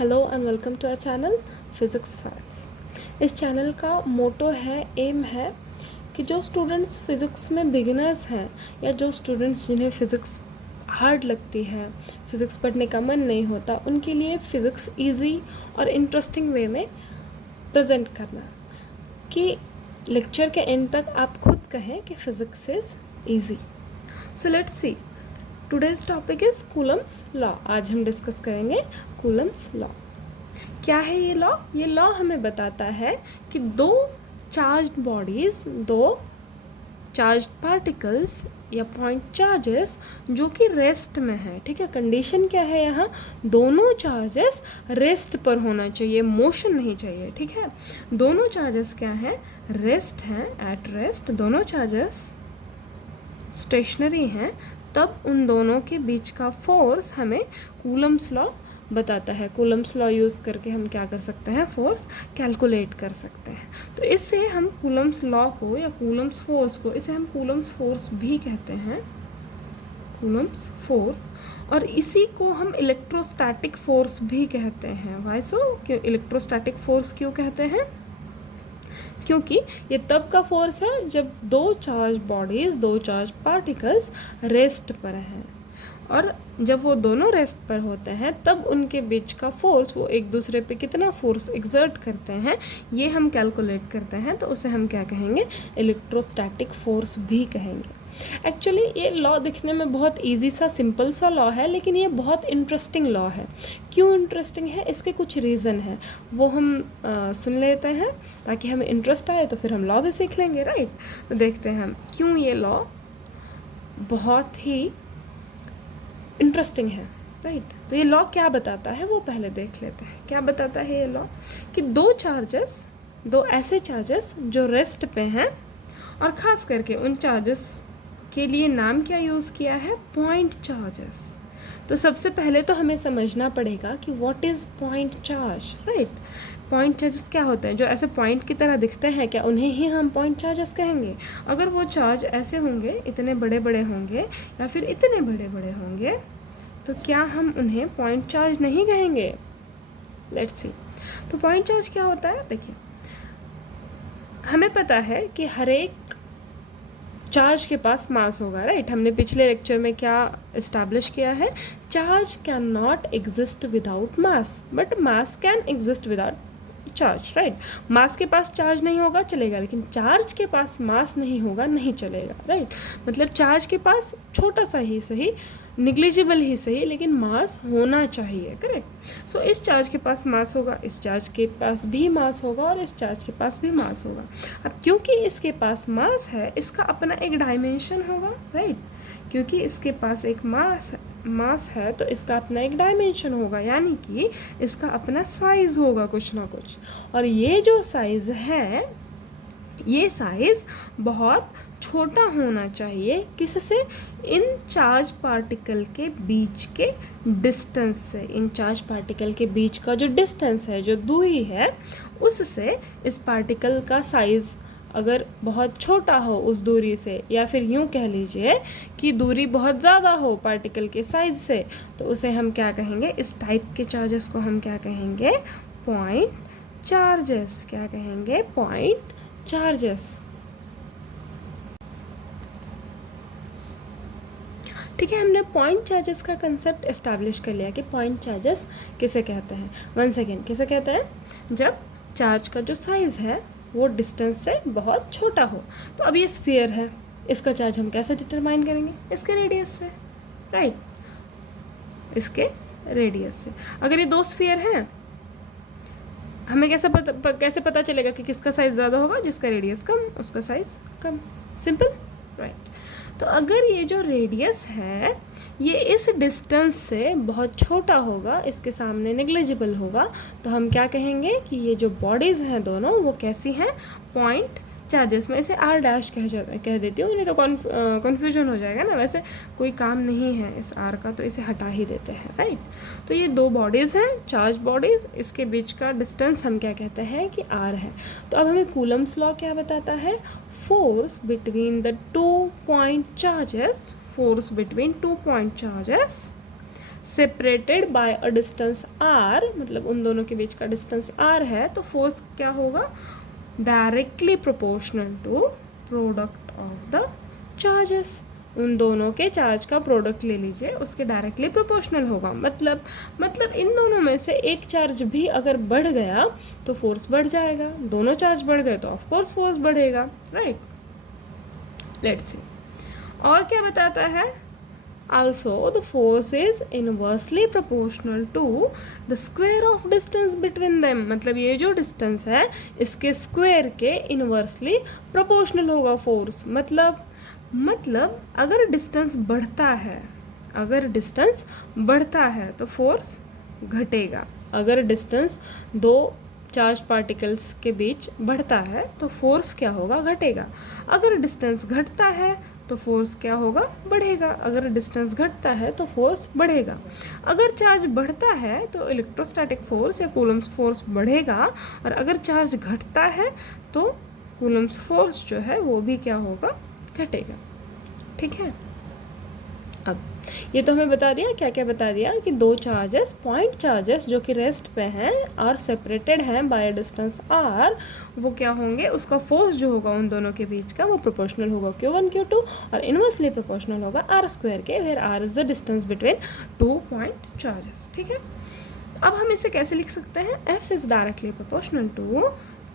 Hello and welcome to our channel physics facts. इस channel का motto है, M है कि जो स्टूडेंट्स फिज़िक्स में बिगिनर्स हैं या जो स्टूडेंट्स जिन्हें फ़िज़िक्स हार्ड लगती है, फ़िज़िक्स पढ़ने का मन नहीं होता, उनके लिए फ़िज़िक्स इजी और इंटरेस्टिंग वे में प्रेजेंट करना, कि लेक्चर के एंड तक आप खुद कहें कि physics is easy. So let's see, today's topic is Coulomb's law. आज हम डिस्कस करेंगे कूलम्स लॉ। क्या है ये लॉ? ये लॉ हमें बताता है कि दो चार्ज्ड बॉडीज़, दो चार्ज्ड पार्टिकल्स या पॉइंट चार्जेस जो कि रेस्ट में है, ठीक है। कंडीशन क्या है यहाँ? दोनों चार्जेस रेस्ट पर होना चाहिए, मोशन नहीं चाहिए, ठीक है। दोनों चार्जेस क्या हैं? रेस्ट हैं, एट रेस्ट। दोनों चार्जेस स्टेशनरी हैं, तब उन दोनों के बीच का फोर्स हमें कूलम्स लॉ बताता है। कूलम्स लॉ यूज़ करके हम क्या कर सकते हैं? फोर्स कैलकुलेट कर सकते हैं। तो इससे हम कूलम्स लॉ को या कूलम्स फोर्स को, इसे हम कूलम्स फोर्स भी कहते हैं, कूलम्स फोर्स। और इसी को हम इलेक्ट्रोस्टैटिक फोर्स भी कहते हैं। वाई सो? क्यों इलेक्ट्रोस्टैटिक फोर्स क्यों कहते हैं? क्योंकि ये तब का फोर्स है जब दो चार्ज बॉडीज़, दो चार्ज पार्टिकल्स रेस्ट पर हैं, और जब वो दोनों रेस्ट पर होते हैं तब उनके बीच का फोर्स, वो एक दूसरे पे कितना फोर्स एक्सर्ट करते हैं, ये हम कैलकुलेट करते हैं। तो उसे हम क्या कहेंगे? इलेक्ट्रोस्टैटिक फोर्स भी कहेंगे। एक्चुअली ये लॉ दिखने में बहुत इजी सा, सिंपल सा लॉ है, लेकिन ये बहुत इंटरेस्टिंग लॉ है। क्यों इंटरेस्टिंग है? इसके कुछ रीज़न है, वो हम सुन लेते हैं ताकि हमें इंटरेस्ट आए, तो फिर हम लॉ भी सीख लेंगे, राइट। तो देखते हैं हम क्यों ये लॉ बहुत ही इंटरेस्टिंग है, राइट। तो ये लॉ क्या बताता है वो पहले देख लेते हैं। क्या बताता है ये लॉ? कि दो चार्जेस, दो ऐसे चार्जेस जो रेस्ट पे हैं, और ख़ास करके उन चार्जेस के लिए नाम क्या यूज़ किया है? Point charges. तो सबसे पहले तो हमें समझना पड़ेगा कि what is point charge, right. Point charges क्या होते हैं? जो ऐसे पॉइंट की तरह दिखते हैं, क्या उन्हें ही हम पॉइंट चार्जेस कहेंगे? अगर वो चार्ज ऐसे होंगे, इतने बड़े बड़े होंगे या फिर इतने बड़े बड़े होंगे, तो क्या हम उन्हें पॉइंट चार्ज नहीं कहेंगे? Let's see. तो पॉइंट चार्ज क्या होता है? देखिए, हमें पता है कि हर एक चार्ज के पास मास होगा, राइट। हमने पिछले लेक्चर में क्या इस्टेब्लिश किया है? Charge can not exist without mass, but mass can exist without charge, right. Mass के पास चार्ज नहीं होगा, चलेगा, लेकिन चार्ज के पास मास नहीं होगा, नहीं चलेगा, राइट। मतलब चार्ज के पास छोटा सा ही सही, निग्लिजिबल ही सही, लेकिन मास होना चाहिए, करेक्ट। सो इस चार्ज के पास मास होगा, इस चार्ज के पास भी मास होगा, और इस चार्ज के पास भी मास होगा। अब क्योंकि इसके पास मास है, इसका अपना एक डायमेंशन होगा, राइट। क्योंकि इसके पास एक मास है तो इसका अपना एक डायमेंशन होगा, यानी कि इसका अपना साइज़ होगा कुछ ना कुछ। और ये जो साइज़ है, ये साइज़ बहुत छोटा होना चाहिए। किससे? इन चार्ज पार्टिकल के बीच के डिस्टेंस से। इन चार्ज पार्टिकल के बीच का जो डिस्टेंस है, जो दूरी है, उससे इस पार्टिकल का साइज़ अगर बहुत छोटा हो उस दूरी से, या फिर यूँ कह लीजिए कि दूरी बहुत ज़्यादा हो पार्टिकल के साइज़ से, तो उसे हम क्या कहेंगे? इस टाइप के चार्जेस को हम क्या कहेंगे? Point charges. क्या कहेंगे? Point charges. ठीक है, हमने पॉइंट चार्जेस का कंसेप्ट एस्टैब्लिश कर लिया कि पॉइंट चार्जेस किसे कहते हैं। वन सेकेंड, किसे कहते हैं? जब चार्ज का जो साइज़ है वो डिस्टेंस से बहुत छोटा हो। तो अब ये स्फीयर है, इसका चार्ज हम कैसे डिटरमाइन करेंगे? इसके रेडियस से, राइट, इसके रेडियस से। अगर ये दो स्फीयर हैं, हमें कैसे पता चलेगा कि किसका साइज़ ज़्यादा होगा? जिसका रेडियस कम, उसका साइज़ कम। Simple, right. तो अगर ये जो रेडियस है ये इस डिस्टेंस से बहुत छोटा होगा, इसके सामने नेग्लिजिबल होगा, तो हम क्या कहेंगे कि ये जो बॉडीज़ हैं दोनों, वो कैसी हैं? Point charges. मैं इसे आर डैश कह देती हूँ, नहीं तो कन्फ्यूजन हो जाएगा ना। वैसे कोई काम नहीं है इस आर का, तो इसे हटा ही देते हैं, राइट। तो ये दो बॉडीज़ हैं, चार्ज बॉडीज़, इसके बीच का डिस्टेंस हम क्या कहते हैं? कि आर है। तो अब हमें कूलम्स लॉ क्या बताता है? Force between the 2 point charges, force between 2 point charges separated by a distance r, मतलब उन दोनों के बीच का डिस्टेंस r है, तो फोर्स क्या होगा, directly proportional to product of the charges. उन दोनों के चार्ज का प्रोडक्ट ले लीजिए, उसके डायरेक्टली प्रोपोर्शनल होगा। मतलब इन दोनों में से एक चार्ज भी अगर बढ़ गया तो फोर्स बढ़ जाएगा, दोनों चार्ज बढ़ गए तो ऑफ कोर्स फोर्स बढ़ेगा, राइट। लेट्स सी और क्या बताता है। Also the force is inversely proportional to the square of distance between them, मतलब ये जो डिस्टेंस है इसके स्क्वायर के इनवर्सली प्रोपोर्शनल होगा फोर्स। मतलब अगर डिस्टेंस बढ़ता है तो फोर्स घटेगा। अगर डिस्टेंस दो चार्ज पार्टिकल्स के बीच बढ़ता है तो फोर्स क्या होगा, घटेगा। अगर डिस्टेंस घटता है तो फोर्स क्या होगा, बढ़ेगा। अगर डिस्टेंस घटता है तो फोर्स बढ़ेगा। अगर चार्ज बढ़ता है तो इलेक्ट्रोस्टैटिक फोर्स या कूलम्स फोर्स बढ़ेगा, और अगर चार्ज घटता है तो कूलम्स फोर्स जो है वो भी क्या होगा, घटेगा। ठीक है, अब ये तो हमें बता दिया, क्या क्या बता दिया कि दो चार्जेस, पॉइंट चार्जेस जो कि रेस्ट पे हैं और सेपरेटेड हैं बाय डिस्टेंस r, वो क्या होंगे, उसका फोर्स जो होगा उन दोनों के बीच का वो प्रोपोर्शनल होगा Q1 Q2 और इनवर्सली प्रोपोर्शनल होगा r स्क्वायर के, where r is the distance between two point charges. ठीक है, अब हम इसे कैसे लिख सकते हैं, f is directly proportional to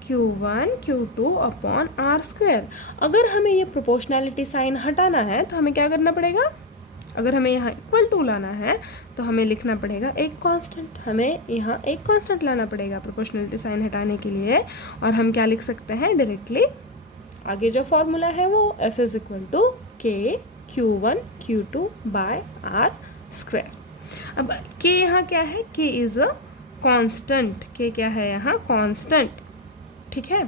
Q1 Q2 upon r square. अगर हमें ये प्रोपोर्शनैलिटी साइन हटाना है तो हमें क्या करना पड़ेगा, अगर हमें यहाँ इक्वल टू लाना है तो हमें लिखना पड़ेगा एक कांस्टेंट, हमें यहाँ एक कांस्टेंट लाना पड़ेगा प्रोपोर्शनैलिटी साइन हटाने के लिए। और हम क्या लिख सकते हैं डायरेक्टली, आगे जो फॉर्मूला है वो f is equal to k Q1 Q2 by r square. अब k यहाँ क्या है, k is a constant, k क्या है यहाँ, कांस्टेंट। ठीक है,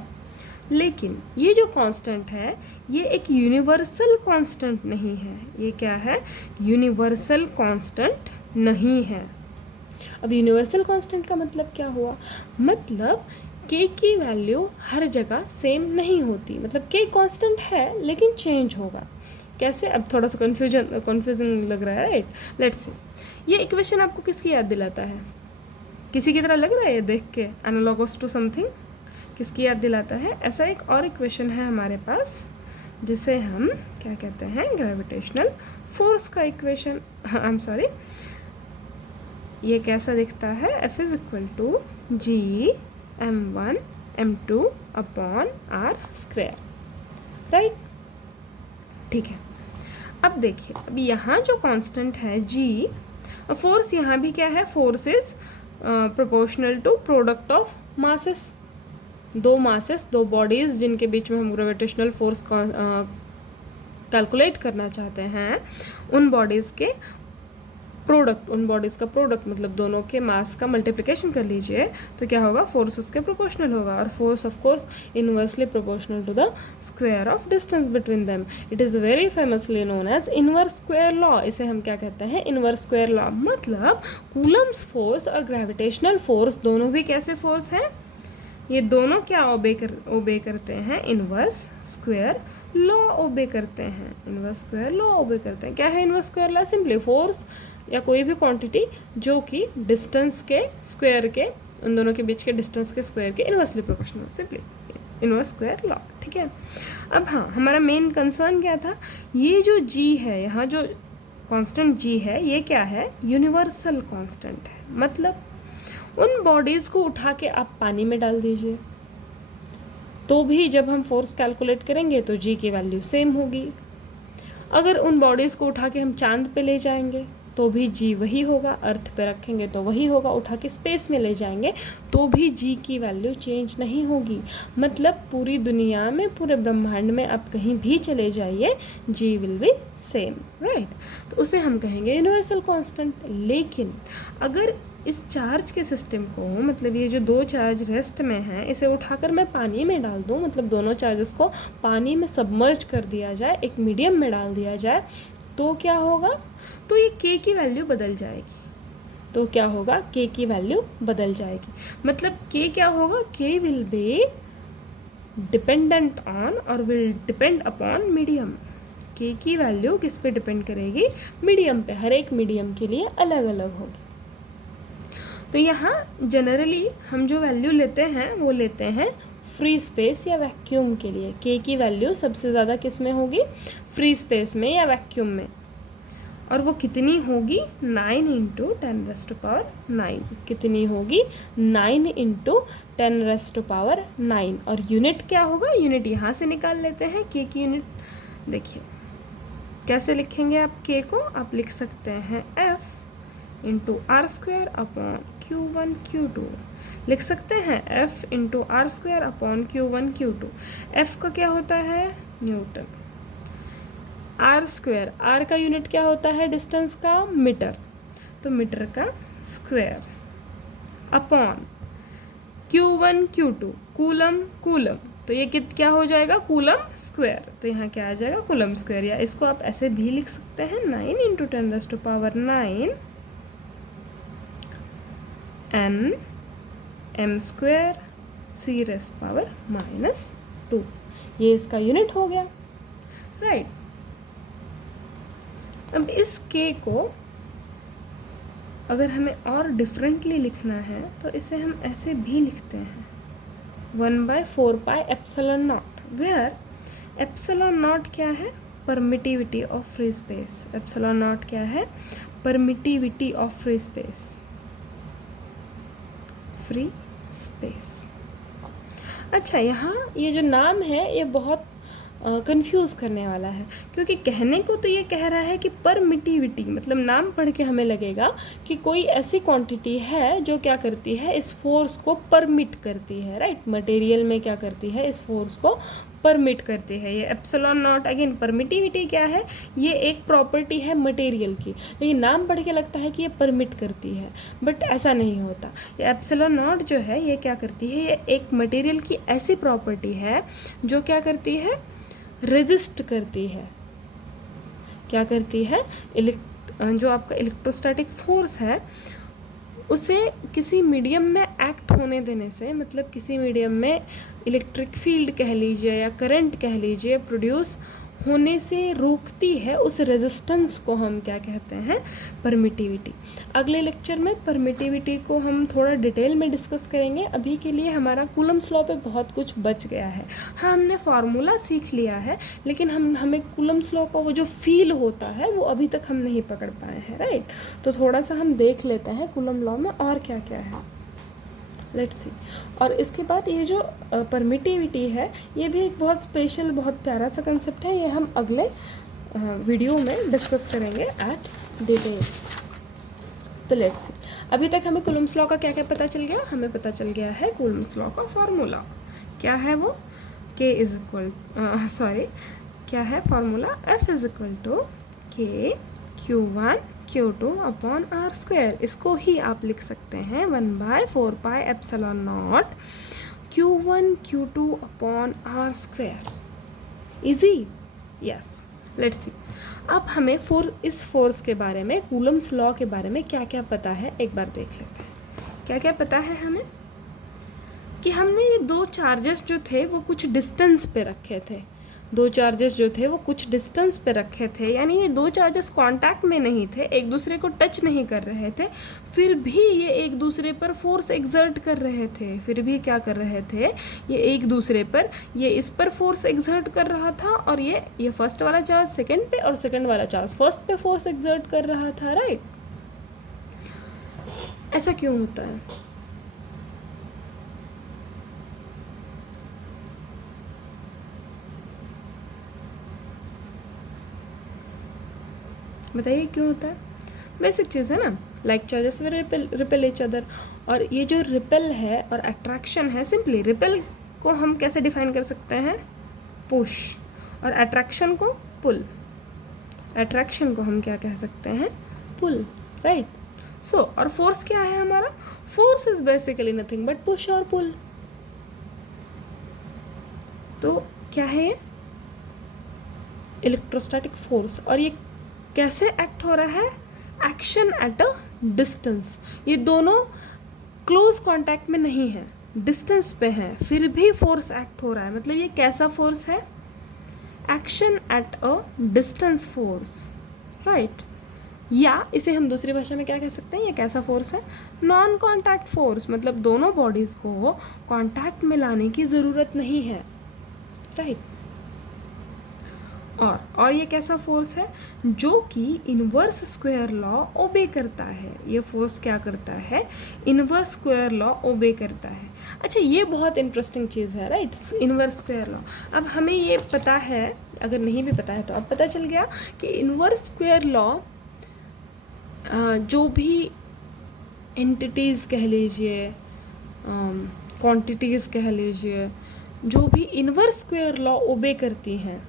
लेकिन ये जो कांस्टेंट है ये एक यूनिवर्सल कांस्टेंट नहीं है। ये क्या है, यूनिवर्सल कांस्टेंट नहीं है। अब यूनिवर्सल कांस्टेंट का मतलब क्या हुआ, मतलब k की वैल्यू हर जगह सेम नहीं होती। मतलब k कांस्टेंट है लेकिन चेंज होगा। कैसे, अब थोड़ा सा कन्फ्यूजिंग लग रहा है, राइट। लेट्स सी, ये इक्वेशन आपको किसकी याद दिलाता है, किसी की तरह लग रहा है ये देख के, एनालॉगस टू समथिंग, किसकी याद दिलाता है। ऐसा एक और इक्वेशन है हमारे पास जिसे हम क्या कहते हैं, ग्रेविटेशनल फोर्स का इक्वेशन, आई एम सॉरी, ये कैसा दिखता है, F is equal to G m1 m2 upon r square, right. ठीक है, अब देखिए, अब यहाँ जो कांस्टेंट है g, फोर्स यहाँ भी क्या है, force is proportional to product of masses. दो मासेस, दो बॉडीज़ जिनके बीच में हम ग्रेविटेशनल फोर्स कैलकुलेट करना चाहते हैं, उन बॉडीज़ के प्रोडक्ट, उन बॉडीज़ का प्रोडक्ट मतलब दोनों के मास का मल्टीप्लिकेशन कर लीजिए तो क्या होगा, फोर्स उसके प्रोपोर्शनल होगा। और force of course inversely proportional to the square of distance between them. It is very famously known as inverse square law. इसे हम क्या कहते हैं, इनवर्स स्क्वायर लॉ। मतलब कूलम्स फोर्स और ग्रेविटेशनल फोर्स दोनों भी कैसे फोर्स हैं, ये दोनों क्या ओबे करते हैं, इनवर्स स्क्वायर लॉ ओबे करते हैं। इनवर्स स्क्वायर लॉ ओबे करते हैं। क्या है inverse square law, simply force या कोई भी क्वांटिटी जो कि डिस्टेंस के स्क्वायर के, उन दोनों के बीच के डिस्टेंस के स्क्वायर के inversely proportional, simply inverse square law. ठीक है, अब हाँ, हमारा मेन कंसर्न क्या था, ये जो जी है, यहाँ जो कांस्टेंट जी है, ये क्या है, यूनिवर्सल कांस्टेंट है। मतलब उन बॉडीज़ को उठा के आप पानी में डाल दीजिए तो भी जब हम फोर्स कैलकुलेट करेंगे तो जी की वैल्यू सेम होगी। अगर उन बॉडीज़ को उठा के हम चांद पे ले जाएंगे तो भी जी वही होगा, अर्थ पे रखेंगे तो वही होगा, उठा के स्पेस में ले जाएंगे तो भी जी की वैल्यू चेंज नहीं होगी। मतलब पूरी दुनिया में, पूरे ब्रह्मांड में आप कहीं भी चले जाइए, जी विल बी सेम, राइट। तो उसे हम कहेंगे यूनिवर्सल कांस्टेंट। लेकिन अगर इस चार्ज के सिस्टम को, मतलब ये जो दो चार्ज रेस्ट में हैं, इसे उठाकर मैं पानी में डाल दूँ, मतलब दोनों चार्जेस को पानी में सबमर्ज कर दिया जाए, एक मीडियम में डाल दिया जाए, तो क्या होगा, तो ये k की वैल्यू बदल जाएगी। तो क्या होगा, k की वैल्यू बदल जाएगी। मतलब k क्या होगा, k will be dependent on और विल डिपेंड अपॉन मीडियम। के की वैल्यू किस पे डिपेंड करेगी, मीडियम पे, हर एक मीडियम के लिए अलग अलग होगी। तो यहाँ जनरली हम जो वैल्यू लेते हैं वो लेते हैं फ्री स्पेस या वैक्यूम के लिए। के की वैल्यू सबसे ज़्यादा किस में होगी, फ्री स्पेस में या वैक्यूम में, और वो कितनी होगी 9 × 10⁻⁹। कितनी होगी 9 × 10⁻⁹। और यूनिट क्या होगा, यूनिट यहाँ से निकाल लेते हैं के की यूनिट। देखिए कैसे लिखेंगे आप के को, आप लिख सकते हैं F × r² Q1 Q2 लिख सकते हैं, F × r² Q1 Q2। F का क्या होता है, न्यूटन। r², r का यूनिट क्या होता है डिस्टेंस का, मीटर, तो मीटर का square, upon Q1 Q2 coulomb, तो ये क्या हो जाएगा, कूलम स्क्वायर। तो यहाँ क्या आ जाएगा, कूलम स्क्वायर। या इसको आप ऐसे भी लिख सकते हैं 9 × 10⁹ n m² c⁻²। ये इसका यूनिट हो गया, राइट। अब इस k को अगर हमें और डिफरेंटली लिखना है तो इसे हम ऐसे भी लिखते हैं 1/4πε0, वेयर ε0 क्या है, परमिटिविटी ऑफ फ्री स्पेस। ε0 क्या है, permittivity of free space, free space. अच्छा, यहाँ ये जो नाम है ये बहुत कंफ्यूज करने वाला है, क्योंकि कहने को तो ये कह रहा है कि परमिटिविटी, मतलब नाम पढ़ के हमें लगेगा कि कोई ऐसी क्वांटिटी है जो क्या करती है, इस फोर्स को परमिट करती है, राइट। मटेरियल में क्या करती है, इस फोर्स को परमिट करती है। ये ε0 अगेन परमिटिविटी क्या है, ये एक प्रॉपर्टी है मटेरियल की, लेकिन नाम पढ़ के लगता है कि ये परमिट करती है, बट ऐसा नहीं होता। ये ε0 जो है ये क्या करती है, ये एक मटेरियल की ऐसी प्रॉपर्टी है जो क्या करती है, रेजिस्ट करती है। क्या करती है, जो आपका इलेक्ट्रोस्टैटिक फोर्स है उसे किसी मीडियम में एक्ट होने देने से, मतलब किसी मीडियम में इलेक्ट्रिक फील्ड कह लीजिए या करंट कह लीजिए प्रोड्यूस होने से रोकती है। उस रेजिस्टेंस को हम क्या कहते हैं, परमिटिविटी। अगले लेक्चर में परमिटिविटी को हम थोड़ा डिटेल में डिस्कस करेंगे। अभी के लिए हमारा कूलम्स लॉ पे बहुत कुछ बच गया है। हाँ, हमने फार्मूला सीख लिया है, लेकिन हमें कूलम्स लॉ का वो जो फील होता है वो अभी तक हम नहीं पकड़ पाए हैं, राइट। तो थोड़ा सा हम देख लेते हैं कूलम लॉ में और क्या क्या है, लेट्स सी। और इसके बाद ये जो परमिटिविटी है ये भी एक बहुत स्पेशल, बहुत प्यारा सा कंसेप्ट है। ये हम अगले वीडियो में डिस्कस करेंगे एट डिटेल। तो लेट्स सी, अभी तक हमें कूलम्स लॉ का क्या क्या पता चल गया, हमें पता चल गया है कूलम्स लॉ का फॉर्मूला क्या है, वो K क्या है formula, F = K Q1 Q2 / r²। इसको ही आप लिख सकते हैं 1/4πε0 Q1 Q2 / r²। Easy, yes. Let's see, अब हमें इस फोर्स के बारे में, कूलम्स लॉ के बारे में क्या क्या पता है एक बार देख लेते हैं। क्या क्या पता है हमें, कि हमने ये दो चार्जेस जो थे वो कुछ डिस्टेंस पे रखे थे। दो चार्जेस जो थे वो कुछ डिस्टेंस पे रखे थे, यानी ये दो चार्जेस कांटेक्ट में नहीं थे, एक दूसरे को टच नहीं कर रहे थे, फिर भी ये एक दूसरे पर फोर्स एक्सर्ट कर रहे थे। फिर भी क्या कर रहे थे, ये एक दूसरे पर, ये इस पर फोर्स एक्सर्ट कर रहा था, और ये फर्स्ट वाला चार्ज सेकंड पे और सेकंड वाला चार्ज फर्स्ट पे फोर्स एक्सर्ट कर रहा था, राइट। ऐसा क्यों होता है, बताइए क्यों होता है। बेसिक चीज़ है ना, like charges repel each other. और ये जो रिपेल है और अट्रैक्शन है, सिंपली रिपेल को हम कैसे डिफाइन कर सकते हैं, पुश, और अट्रैक्शन को पुल। अट्रैक्शन को हम क्या कह सकते हैं, पुल, राइट। सो और फोर्स क्या है हमारा, force is basically nothing but push और पुल। तो क्या है ये, इलेक्ट्रोस्टैटिक फोर्स। और ये कैसे एक्ट हो रहा है, एक्शन एट अ डिस्टेंस। ये दोनों क्लोज कांटेक्ट में नहीं है, डिस्टेंस पे हैं, फिर भी फोर्स एक्ट हो रहा है। मतलब ये कैसा फोर्स है, action at a distance force, right. या इसे हम दूसरी भाषा में क्या कह सकते हैं, ये कैसा फोर्स है, नॉन कॉन्टैक्ट फोर्स, मतलब दोनों बॉडीज़ को कॉन्टैक्ट में लाने की ज़रूरत नहीं है, राइट। और ये कैसा फोर्स है, जो कि इनवर्स स्क्वायर लॉ ओबे करता है। ये फोर्स क्या करता है, इनवर्स स्क्वायर लॉ ओबे करता है। अच्छा, ये बहुत इंटरेस्टिंग चीज़ है, राइट, इनवर्स स्क्वायर लॉ। अब हमें ये पता है, अगर नहीं भी पता है तो अब पता चल गया कि इनवर्स स्क्वायर लॉ जो भी एंटिटीज़ कह लीजिए, क्वांटिटीज़ कह लीजिए, जो भी इनवर्स स्क्वायर लॉ ओबे करती हैं,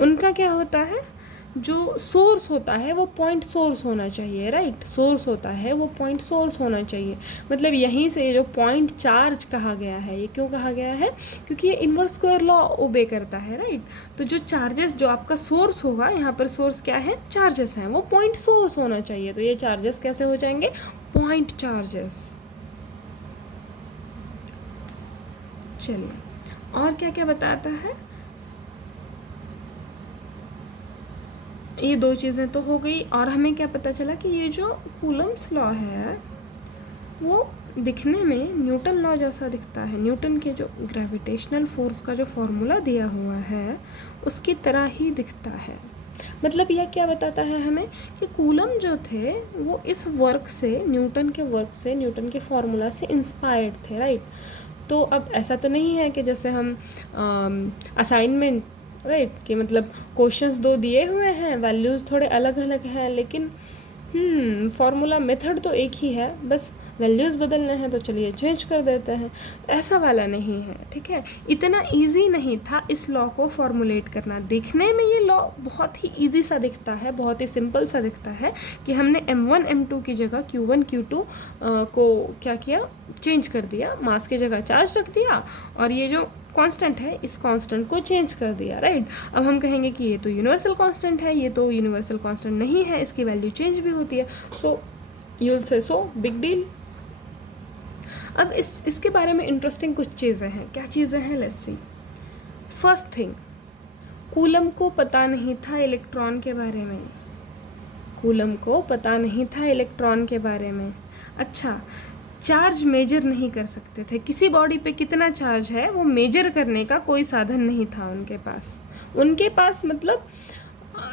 उनका क्या होता है, जो सोर्स होता है वो पॉइंट सोर्स होना चाहिए, राइट। सोर्स होता है वो पॉइंट सोर्स होना चाहिए। मतलब यहीं से जो पॉइंट चार्ज कहा गया है, ये क्यों कहा गया है, क्योंकि ये इनवर्स स्क्वायर लॉ ओबे करता है, राइट। तो जो चार्जेस, जो आपका सोर्स होगा, यहाँ पर सोर्स क्या है, चार्जेस हैं, वो पॉइंट सोर्स होना चाहिए। तो ये चार्जेस कैसे हो जाएंगे, पॉइंट चार्जेस। चलिए, और क्या क्या बताता है, ये दो चीज़ें तो हो गई। और हमें क्या पता चला कि ये जो कूलम्स लॉ है वो दिखने में न्यूटन लॉ जैसा दिखता है। न्यूटन के जो ग्रेविटेशनल फोर्स का जो फॉर्मूला दिया हुआ है उसकी तरह ही दिखता है। मतलब यह क्या बताता है हमें कि कूलम जो थे वो इस वर्क से, न्यूटन के वर्क से, न्यूटन के फॉर्मूला से इंस्पायर्ड थे, राइट। तो अब ऐसा तो नहीं है कि जैसे हम असाइनमेंट, राइट, कि मतलब क्वेश्चंस दो दिए हुए हैं, वैल्यूज़ थोड़े अलग अलग हैं, लेकिन फॉर्मूला मेथड तो एक ही है, बस वैल्यूज़ बदलने हैं तो चलिए चेंज कर देते हैं। ऐसा वाला नहीं है, ठीक है। इतना इजी नहीं था इस लॉ को फॉर्मुलेट करना। देखने में ये लॉ बहुत ही इजी सा दिखता है, बहुत ही सिंपल सा दिखता है कि हमने m1 m2 की जगह q1 q2 को क्या किया, चेंज कर दिया, मास की जगह चार्ज रख दिया, और ये जो कांस्टेंट है इस कांस्टेंट को चेंज कर दिया, राइट। अब हम कहेंगे कि ये तो यूनिवर्सल कांस्टेंट है, ये तो यूनिवर्सल कांस्टेंट नहीं है, इसकी वैल्यू चेंज भी होती है, so you will say so big deal. अब इसके बारे में इंटरेस्टिंग कुछ चीज़ें हैं। क्या चीज़ें हैं, let's see. First thing, coulomb को पता नहीं था इलेक्ट्रॉन के बारे में। कूलम को पता नहीं था इलेक्ट्रॉन के बारे में। अच्छा, चार्ज मेजर नहीं कर सकते थे, किसी बॉडी पे कितना चार्ज है वो मेजर करने का कोई साधन नहीं था उनके पास। उनके पास मतलब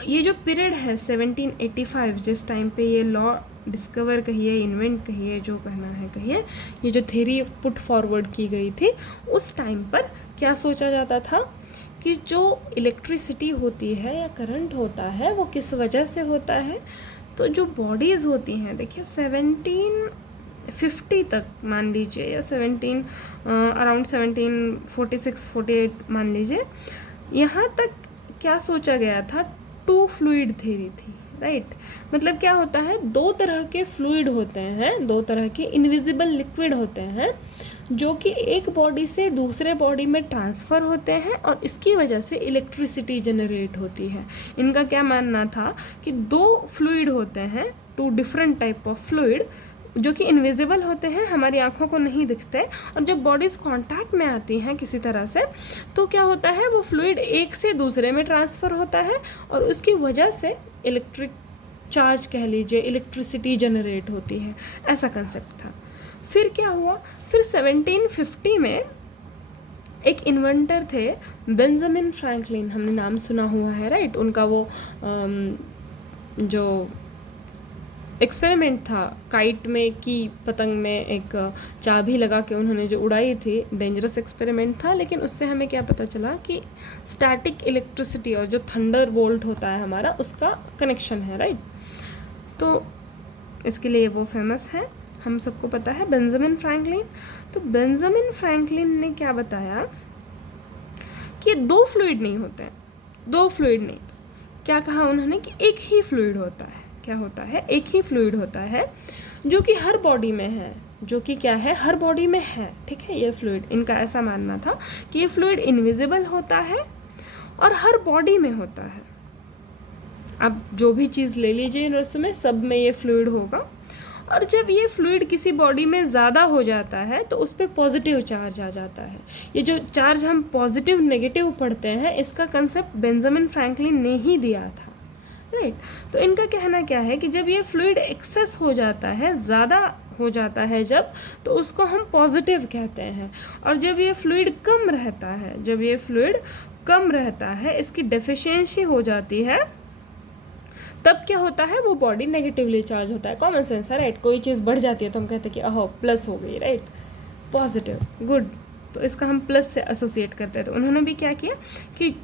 ये जो पीरियड है 1785, जिस टाइम पे ये लॉ डिस्कवर कहिए, इन्वेंट कहिए, जो कहना है कहिए, ये जो थ्योरी पुट फॉरवर्ड की गई थी, उस टाइम पर क्या सोचा जाता था कि जो इलेक्ट्रिसिटी होती है या करंट होता है वो किस वजह से होता है। तो जो बॉडीज़ होती हैं, देखिए 1750 तक मान लीजिए, या अराउंड 1746-48 मान लीजिए, यहाँ तक क्या सोचा गया था, टू फ्लूइड थ्योरी थी, राइट। मतलब क्या होता है, दो तरह के फ्लूइड होते हैं, दो तरह के इनविजिबल लिक्विड होते हैं जो कि एक बॉडी से दूसरे बॉडी में ट्रांसफ़र होते हैं और इसकी वजह से इलेक्ट्रिसिटी जनरेट होती है। इनका क्या मानना था कि दो फ्लूइड होते हैं, two different type of fluid, जो कि इनविजिबल होते हैं, हमारी आँखों को नहीं दिखते, और जब बॉडीज़ कांटेक्ट में आती हैं किसी तरह से तो क्या होता है, वो फ्लूइड एक से दूसरे में ट्रांसफ़र होता है और उसकी वजह से इलेक्ट्रिक चार्ज कह लीजिए, इलेक्ट्रिसिटी जनरेट होती है। ऐसा कंसेप्ट था। फिर क्या हुआ, फिर 1750 में एक इन्वेंटर थे बेंजामिन फ्रैंकलिन, हमने नाम सुना हुआ है, राइट। उनका वो जो एक्सपेरिमेंट था काइट में की पतंग में एक चाबी लगा के उन्होंने जो उड़ाई थी, डेंजरस एक्सपेरिमेंट था, लेकिन उससे हमें क्या पता चला कि स्टैटिक इलेक्ट्रिसिटी और जो थंडर बोल्ट होता है हमारा, उसका कनेक्शन है, राइट। तो इसके लिए वो फेमस है, हम सबको पता है, बेंजामिन फ्रैंकलिन। तो बेंजामिन फ्रैंकलिन ने क्या बताया कि दो फ्लूइड नहीं होते हैं, दो फ्लूइड नहीं, क्या कहा उन्होंने कि एक ही फ्लूइड होता है। क्या होता है, एक ही फ्लूइड होता है जो कि हर बॉडी में है, जो कि क्या है, हर बॉडी में है, ठीक है। ये फ्लूइड, इनका ऐसा मानना था कि ये फ्लूइड इनविजिबल होता है और हर बॉडी में होता है। अब जो भी चीज़ ले लीजिए यूनिवर्स में, सब में ये फ्लूइड होगा और जब ये फ्लूइड किसी बॉडी में ज़्यादा हो जाता है तो उस पर पॉजिटिव चार्ज आ जाता है। ये जो चार्ज हम पॉजिटिव नेगेटिव पढ़ते हैं, इसका कंसेप्ट बेंजामिन फ्रैंकलिन ने ही दिया था, राइट। तो इनका कहना क्या है कि जब ये फ्लूइड एक्सेस हो जाता है, ज़्यादा हो जाता है जब, तो उसको हम पॉजिटिव कहते हैं। और जब ये फ्लूइड कम रहता है, जब ये फ्लूइड कम रहता है, इसकी डेफिशिएंसी हो जाती है, तब क्या होता है, वो बॉडी नेगेटिवली चार्ज होता है। कॉमन सेंस है, राइट। कोई चीज़ बढ़ जाती है तो हम कहते हैं कि अहो प्लस हो गई, राइट, पॉजिटिव, गुड, तो इसका हम प्लस से एसोसिएट करते हैं। तो उन्होंने भी क्या किया कि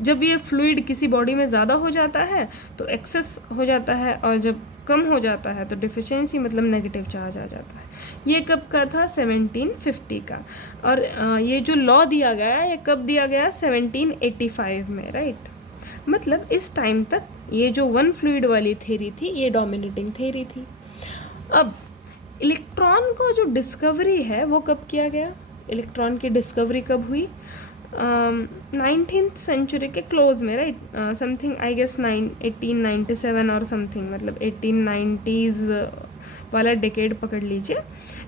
जब ये फ्लूइड किसी बॉडी में ज़्यादा हो जाता है तो एक्सेस हो जाता है, और जब कम हो जाता है तो डिफिशिएंसी मतलब नेगेटिव चार्ज आ जाता है। ये कब का था, 1750 का। और ये जो लॉ दिया गया, ये कब दिया गया, 1785 में, राइट। मतलब इस टाइम तक ये जो वन फ्लूइड वाली थ्योरी थी, ये डोमिनेटिंग थ्योरी थी। अब इलेक्ट्रॉन को जो डिस्कवरी है वो कब किया गया, इलेक्ट्रॉन की डिस्कवरी कब हुई, 19th सेंचुरी के क्लोज में, राइट, समथिंग आई गेस 1897 और समथिंग, मतलब 1890s वाला डेकेड पकड़ लीजिए।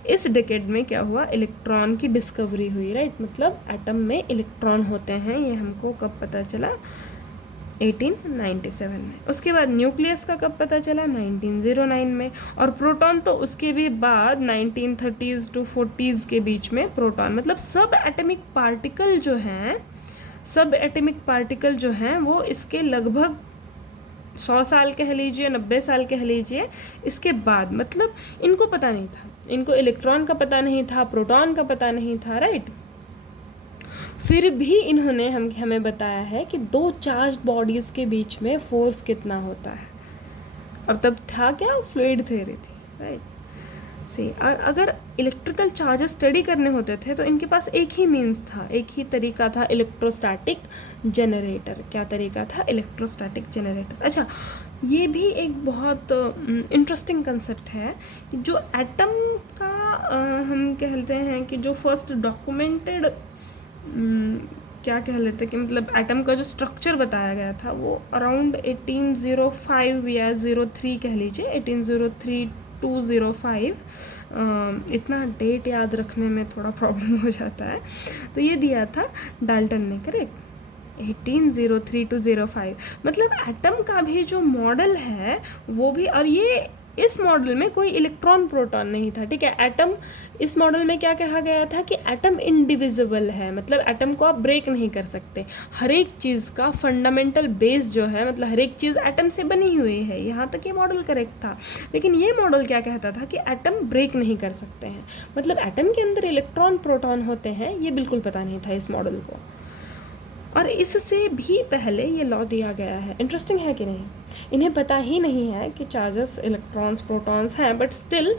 इस डेकेड में क्या हुआ, इलेक्ट्रॉन की डिस्कवरी हुई, राइट। मतलब एटम में इलेक्ट्रॉन होते हैं, ये हमको कब पता चला, 1897 में। उसके बाद न्यूक्लियस का कब पता चला, 1909 में। और प्रोटॉन तो उसके भी बाद 1930s to 40s के बीच में प्रोटॉन, मतलब सब एटॉमिक पार्टिकल जो हैं, सब एटॉमिक पार्टिकल जो हैं वो इसके लगभग 100 साल कह लीजिए, 90 साल कह लीजिए, इसके बाद, मतलब इनको पता नहीं था, इनको इलेक्ट्रॉन का पता नहीं था, प्रोटॉन का पता नहीं था, राइट। फिर भी इन्होंने हमें बताया है कि दो चार्ज बॉडीज़ के बीच में फोर्स कितना होता है, और तब था क्या, फ्लूइड थ्योरी थी, राइट। सी, और अगर इलेक्ट्रिकल चार्जेस स्टडी करने होते थे तो इनके पास एक ही मीन्स था, एक ही तरीका था, इलेक्ट्रोस्टैटिक जनरेटर। क्या तरीका था, इलेक्ट्रोस्टैटिक जनरेटर। अच्छा, ये भी एक बहुत इंटरेस्टिंग कंसेप्ट है, जो एटम का हम कहते हैं कि जो फर्स्ट डॉक्यूमेंटेड क्या कह लेते कि मतलब एटम का जो स्ट्रक्चर बताया गया था वो अराउंड 1805 या 03 कह लीजिए, 1803 to 05, इतना डेट याद रखने में थोड़ा प्रॉब्लम हो जाता है। तो ये दिया था डाल्टन ने, करेक्ट, 1803 to 05। मतलब एटम का भी जो मॉडल है वो भी, और ये इस मॉडल में कोई इलेक्ट्रॉन प्रोटॉन नहीं था, ठीक है। एटम, इस मॉडल में क्या कहा गया था कि एटम इनडिविजिबल है, मतलब एटम को आप ब्रेक नहीं कर सकते। हर एक चीज़ का फंडामेंटल बेस जो है, मतलब हर एक चीज़ एटम से बनी हुई है, यहाँ तक ये मॉडल करेक्ट था। लेकिन ये मॉडल क्या कहता था कि एटम ब्रेक नहीं कर सकते हैं, मतलब एटम के अंदर इलेक्ट्रॉन प्रोटॉन होते हैं, ये बिल्कुल पता नहीं था इस मॉडल को। और इससे भी पहले ये लॉ दिया गया है। इंटरेस्टिंग है कि नहीं, इन्हें पता ही नहीं है कि चार्जेस इलेक्ट्रॉन्स प्रोटॉन्स हैं, बट स्टिल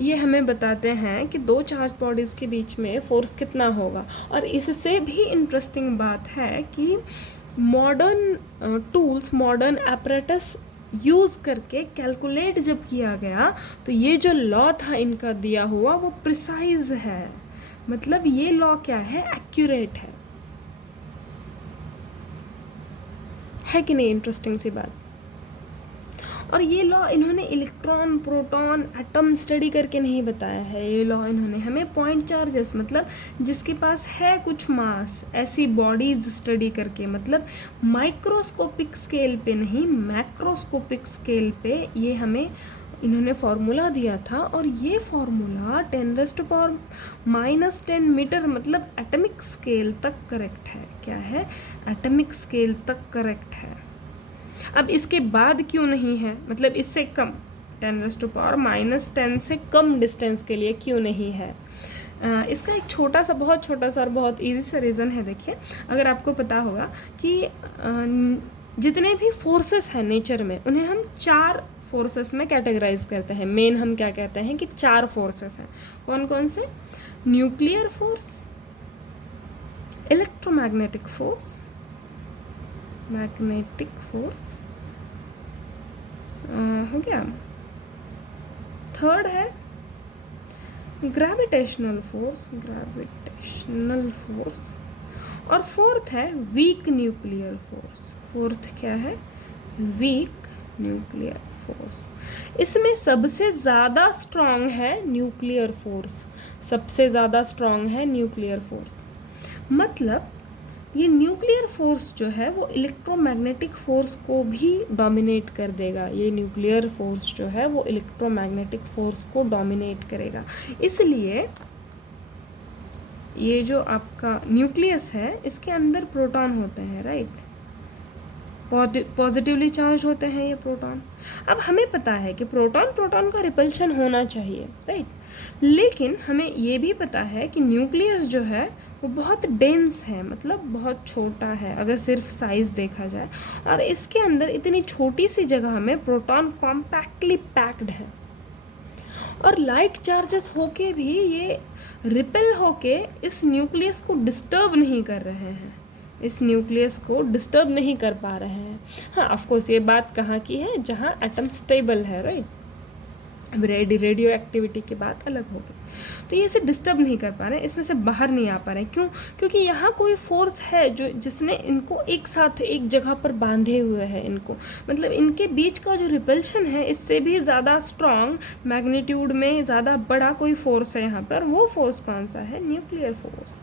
ये हमें बताते हैं कि दो चार्ज बॉडीज़ के बीच में फोर्स कितना होगा। और इससे भी इंटरेस्टिंग बात है कि modern tools, modern apparatus use करके कैलकुलेट जब किया गया तो ये जो लॉ था इनका दिया हुआ वो प्रिसाइज है, मतलब ये लॉ क्या है, एक्यूरेट है कि नहीं। इंटरेस्टिंग सी बात। और ये लॉ इन्होंने इलेक्ट्रॉन, प्रोटॉन, एटम स्टडी करके नहीं बताया है, ये लॉ इन्होंने हमें पॉइंट चार्जेस, मतलब जिसके पास है कुछ मास, ऐसी बॉडीज स्टडी करके, मतलब माइक्रोस्कोपिक स्केल पे नहीं, मैक्रोस्कोपिक स्केल पे ये हमें इन्होंने फार्मूला दिया था। और ये फार्मूला 10⁻⁻10 मीटर, मतलब एटॉमिक स्केल तक करेक्ट है। क्या है, एटॉमिक स्केल तक करेक्ट है। अब इसके बाद क्यों नहीं है, मतलब इससे कम, 10⁻⁻10 से कम डिस्टेंस के लिए क्यों नहीं है। इसका एक छोटा सा, बहुत छोटा सा और बहुत इजी सा रीज़न है। देखिए, अगर आपको पता होगा कि जितने भी फोर्सेस हैं नेचर में, उन्हें हम 4 फोर्सेस में कैटेगराइज करते हैं। मेन हम क्या कहते हैं कि 4 फोर्सेस हैं। कौन कौन से, nuclear force, electromagnetic force, magnetic force हो गया, थर्ड है ग्रेविटेशनल फोर्स, और फोर्थ है वीक न्यूक्लियर फोर्स। फोर्थ क्या है, वीक न्यूक्लियर फोर्स। इसमें सबसे ज़्यादा स्ट्रॉन्ग है न्यूक्लियर फोर्स, सबसे ज़्यादा स्ट्रॉन्ग है न्यूक्लियर फोर्स। मतलब ये न्यूक्लियर फोर्स जो है वो इलेक्ट्रोमैग्नेटिक फोर्स को भी डोमिनेट कर देगा। ये न्यूक्लियर फोर्स जो है वो इलेक्ट्रोमैग्नेटिक फोर्स को डोमिनेट करेगा। इसलिए ये जो आपका न्यूक्लियस है इसके अंदर प्रोटॉन होते हैं, राइट, पॉजिटिवली चार्ज होते हैं ये प्रोटॉन। अब हमें पता है कि प्रोटॉन का रिपल्शन होना चाहिए, राइट, लेकिन हमें ये भी पता है कि न्यूक्लियस जो है वो बहुत डेंस है, मतलब बहुत छोटा है अगर सिर्फ साइज़ देखा जाए, और इसके अंदर इतनी छोटी सी जगह में प्रोटॉन कॉम्पैक्टली पैक्ड है, और लाइक चार्जेस होके भी ये रिपेल होके इस न्यूक्लियस को डिस्टर्ब नहीं कर रहे हैं, इस न्यूक्लियस को डिस्टर्ब नहीं कर पा रहे हैं। हाँ, ऑफ कोर्स ये बात कहाँ की है, जहाँ एटम स्टेबल है, राइट, अब रेडियो एक्टिविटी की बात अलग हो गई। तो ये इसे डिस्टर्ब नहीं कर पा रहे हैं, इसमें से बाहर नहीं आ पा रहे हैं। क्यों? क्योंकि यहाँ कोई फोर्स है जिसने इनको एक साथ एक जगह पर बांधे हुए है इनको, मतलब इनके बीच का जो रिपल्शन है इससे भी ज़्यादा स्ट्रॉन्ग मैग्नीट्यूड में ज़्यादा बड़ा कोई फोर्स है यहाँ पर। वो फोर्स कौन सा है? Nuclear force.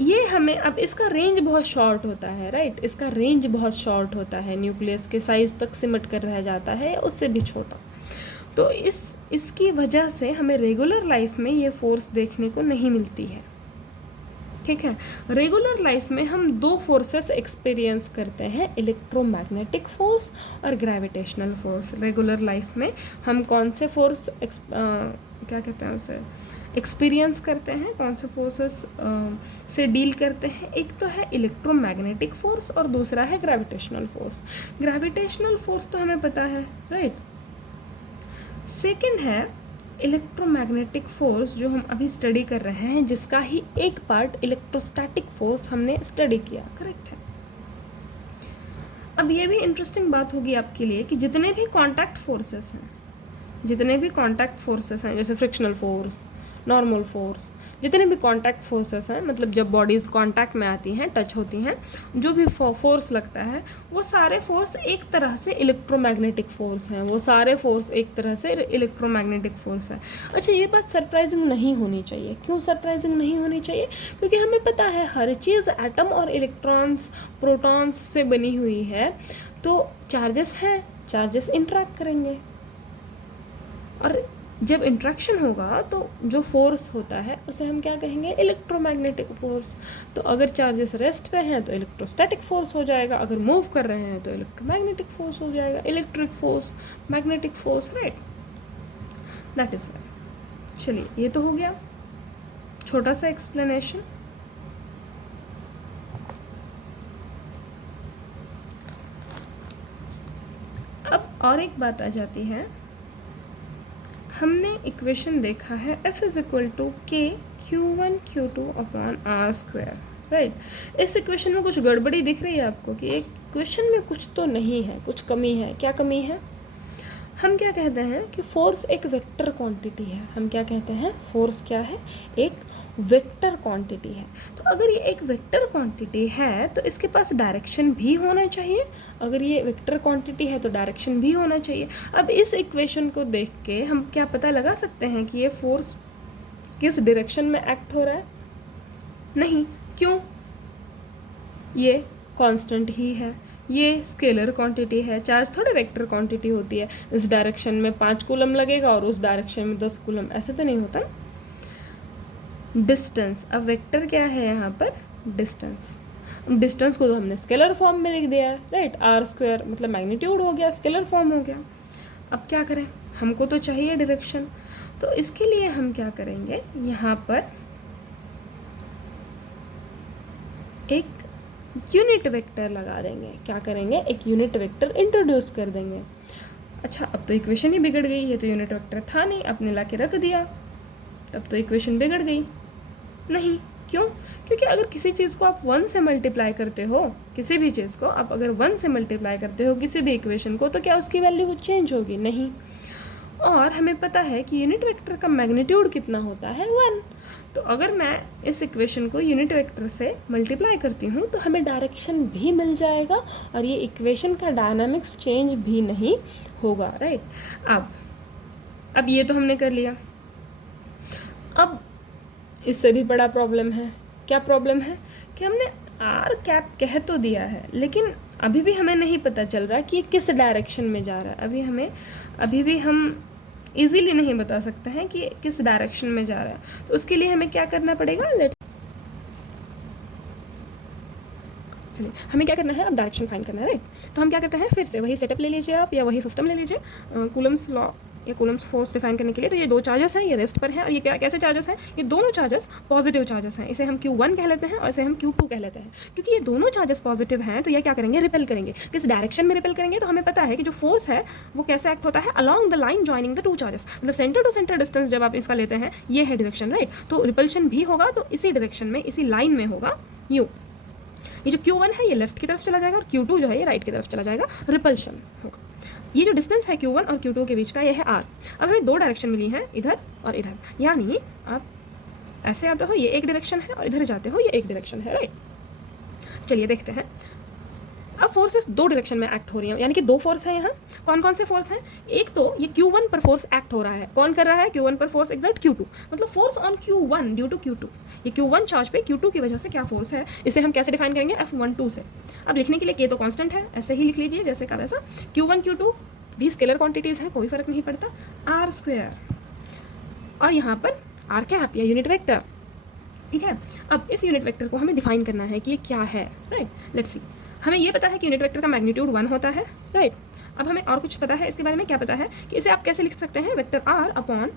ये हमें, अब इसका रेंज बहुत शॉर्ट होता है, राइट, इसका रेंज बहुत शॉर्ट होता है, न्यूक्लियस के साइज़ तक सिमट कर रह जाता है या उससे भी छोटा। तो इसकी वजह से हमें रेगुलर लाइफ में ये फोर्स देखने को नहीं मिलती है, ठीक है। रेगुलर लाइफ में हम दो फोर्सेस एक्सपीरियंस करते हैं, इलेक्ट्रोमैग्नेटिक फोर्स और ग्रेविटेशनल फोर्स। रेगुलर लाइफ में हम कौन से फोर्स क्या कहते हैं उसे एक्सपीरियंस करते हैं, कौन से फोर्सेस से डील करते हैं? एक तो है इलेक्ट्रोमैग्नेटिक फोर्स और दूसरा है ग्रेविटेशनल फोर्स। ग्रेविटेशनल फोर्स तो हमें पता है, राइट। सेकंड है इलेक्ट्रोमैग्नेटिक फोर्स जो हम अभी स्टडी कर रहे हैं, जिसका ही एक पार्ट इलेक्ट्रोस्टैटिक फोर्स हमने स्टडी किया, करेक्ट है। अब ये भी इंटरेस्टिंग बात होगी आपके लिए कि जितने भी कॉन्टैक्ट फोर्सेस हैं, जैसे फ्रिक्शनल फोर्स, नॉर्मल फोर्स, जितने भी कॉन्टैक्ट फोर्सेस हैं, मतलब जब बॉडीज़ कॉन्टैक्ट में आती हैं, टच होती हैं, जो भी फोर्स लगता है वो सारे फोर्स एक तरह से इलेक्ट्रोमैग्नेटिक फोर्स हैं, वो सारे फोर्स एक तरह से इलेक्ट्रोमैग्नेटिक फोर्स है। अच्छा, ये बात सरप्राइजिंग नहीं होनी चाहिए। क्यों सरप्राइजिंग नहीं होनी चाहिए? क्योंकि हमें पता है हर चीज़ एटम और इलेक्ट्रॉन्स, प्रोटॉन्स से बनी हुई है, तो चार्जेस हैं, चार्जेस इंटरैक्ट करेंगे, और जब इंट्रैक्शन होगा तो जो फोर्स होता है उसे हम क्या कहेंगे? Electromagnetic force. तो अगर चार्जेस रेस्ट पे हैं तो इलेक्ट्रोस्टैटिक फोर्स हो जाएगा, अगर मूव कर रहे हैं तो इलेक्ट्रोमैग्नेटिक फोर्स हो जाएगा, electric force, magnetic force, right, that is why. चलिए, ये तो हो गया छोटा सा एक्सप्लेनेशन। अब और एक बात आ जाती है, हमने इक्वेशन देखा है F is equal to K Q1 Q2 upon R square, right. इस इक्वेशन में कुछ गड़बड़ी दिख रही है आपको कि एक इक्वेशन में कुछ तो नहीं है, कुछ कमी है। क्या कमी है? हम क्या कहते हैं कि फोर्स एक वेक्टर क्वांटिटी है। हम क्या कहते हैं? फोर्स क्या है? एक वेक्टर क्वांटिटी है। तो अगर ये एक वेक्टर क्वांटिटी है तो इसके पास डायरेक्शन भी होना चाहिए। अगर ये वेक्टर क्वांटिटी है तो डायरेक्शन भी होना चाहिए। अब इस इक्वेशन को देख के हम क्या पता लगा सकते हैं कि ये फोर्स किस डायरेक्शन में एक्ट हो रहा है? नहीं। क्यों? ये कांस्टेंट ही है, ये स्केलर क्वांटिटी है। चार्ज थोड़े वेक्टर क्वांटिटी होती है, इस डायरेक्शन में 5 कूलम लगेगा और उस डायरेक्शन में 10 कूलम, ऐसे तो नहीं होता। डिस्टेंस, अब वेक्टर क्या है यहाँ पर? डिस्टेंस। डिस्टेंस को तो हमने स्केलर फॉर्म में लिख दिया है, राइट। आर स्क्वायर मतलब मैग्नीट्यूड हो गया, स्केलर फॉर्म हो गया। अब क्या करें? हमको तो चाहिए डायरेक्शन, तो इसके लिए हम क्या करेंगे, यहाँ पर एक यूनिट वेक्टर लगा देंगे। क्या करेंगे? एक यूनिट वेक्टर इंट्रोड्यूस कर देंगे। अच्छा, अब तो इक्वेशन ही बिगड़ गई, ये तो यूनिट वेक्टर था नहीं, आपने ला के रख दिया, तब तो इक्वेशन बिगड़ गई। नहीं, क्यों? क्योंकि अगर किसी चीज़ को आप 1 से मल्टीप्लाई करते हो, किसी भी चीज़ को आप अगर 1 से मल्टीप्लाई करते हो किसी भी इक्वेशन को, तो क्या उसकी वैल्यू चेंज होगी? नहीं। और हमें पता है कि यूनिट वेक्टर का मैग्नीट्यूड कितना होता है 1। तो अगर मैं इस इक्वेशन को यूनिट वेक्टर से मल्टीप्लाई करती हूँ तो हमें डायरेक्शन भी मिल जाएगा और ये इक्वेशन का डायनामिक्स चेंज भी नहीं होगा, राइट। अब ये तो हमने कर लिया। अब इससे भी बड़ा प्रॉब्लम है। क्या प्रॉब्लम है कि हमने आर कैप कह तो दिया है, लेकिन अभी भी हमें नहीं पता चल रहा कि ये किस डायरेक्शन में जा रहा है। अभी भी हम इजीली नहीं बता सकते हैं कि किस डायरेक्शन में जा रहा है। तो उसके लिए हमें क्या करना पड़ेगा, चलिए हमें क्या करना है, अब डायरेक्शन फाइंड करना है, राइट। तो हम क्या करते हैं, फिर से वही सेटअप ले लीजिए आप, या वही सिस्टम ले लीजिए कूलम्स लॉ या कूलम्स फोर्स डिफाइन करने के लिए। तो ये दो चार्जेस हैं, ये रेस्ट पर हैं, और ये कैसे चार्जेस हैं, ये दोनों चार्जेस पॉजिटिव चार्जेस हैं। इसे हम Q1 कह लेते हैं और इसे हम Q2 कह लेते हैं। क्योंकि ये दोनों चार्जेस पॉजिटिव हैं तो ये क्या करेंगे, रिपेल करेंगे। किस डायरेक्शन में रिपेल करेंगे, तो हमें पता है कि जो फोर्स है वो कैसे एक्ट होता है, along the line joining the two charges. मतलब सेंटर टू सेंटर डिस्टेंस जब आप इसका लेते हैं, ये है डायरेक्शन, राइट। तो रिपल्शन भी होगा तो इसी डायरेक्शन में, इसी लाइन में होगा यू। ये जो Q1 है ये लेफ्ट की तरफ चला जाएगा और Q2 जो है ये राइट की तरफ चला जाएगा, रिपल्शन होगा। ये जो डिस्टेंस है Q1 और Q2 के बीच का, ये है R। अब हमें दो डायरेक्शन मिली हैं, इधर और इधर, यानी आप ऐसे आते हो ये एक डायरेक्शन है और इधर जाते हो ये एक डायरेक्शन है, राइट। चलिए देखते हैं। अब फोर्सेस दो डायरेक्शन में एक्ट हो रही हैं, यानी कि दो फोर्स हैं यहाँ। कौन कौन से फोर्स हैं, एक तो ये Q1 पर फोर्स एक्ट हो रहा है। कौन कर रहा है, Q1 पर फोर्स एक्सर्ट Q2, मतलब force on Q1 due to Q2। ये Q1 चार्ज पे Q2 की वजह से क्या फोर्स है, इसे हम कैसे डिफाइन करेंगे, F12 से। अब लिखने के लिए K तो कांस्टेंट है, ऐसे ही लिख लीजिए जैसे का वैसा। Q1 Q2 भी स्केलर क्वांटिटीज़ हैं, कोई फर्क नहीं पड़ता, R²। और यहाँ पर R कैप या यूनिट वेक्टर, ठीक है। अब इस यूनिट वेक्टर को हमें डिफाइन करना है कि ये क्या है, राइट। Let's see. हमें ये पता है कि यूनिट वेक्टर का मैग्नीट्यूड 1 होता है, राइट। अब हमें और कुछ पता है इसके बारे में। क्या पता है कि इसे आप कैसे लिख सकते हैं, vector R upon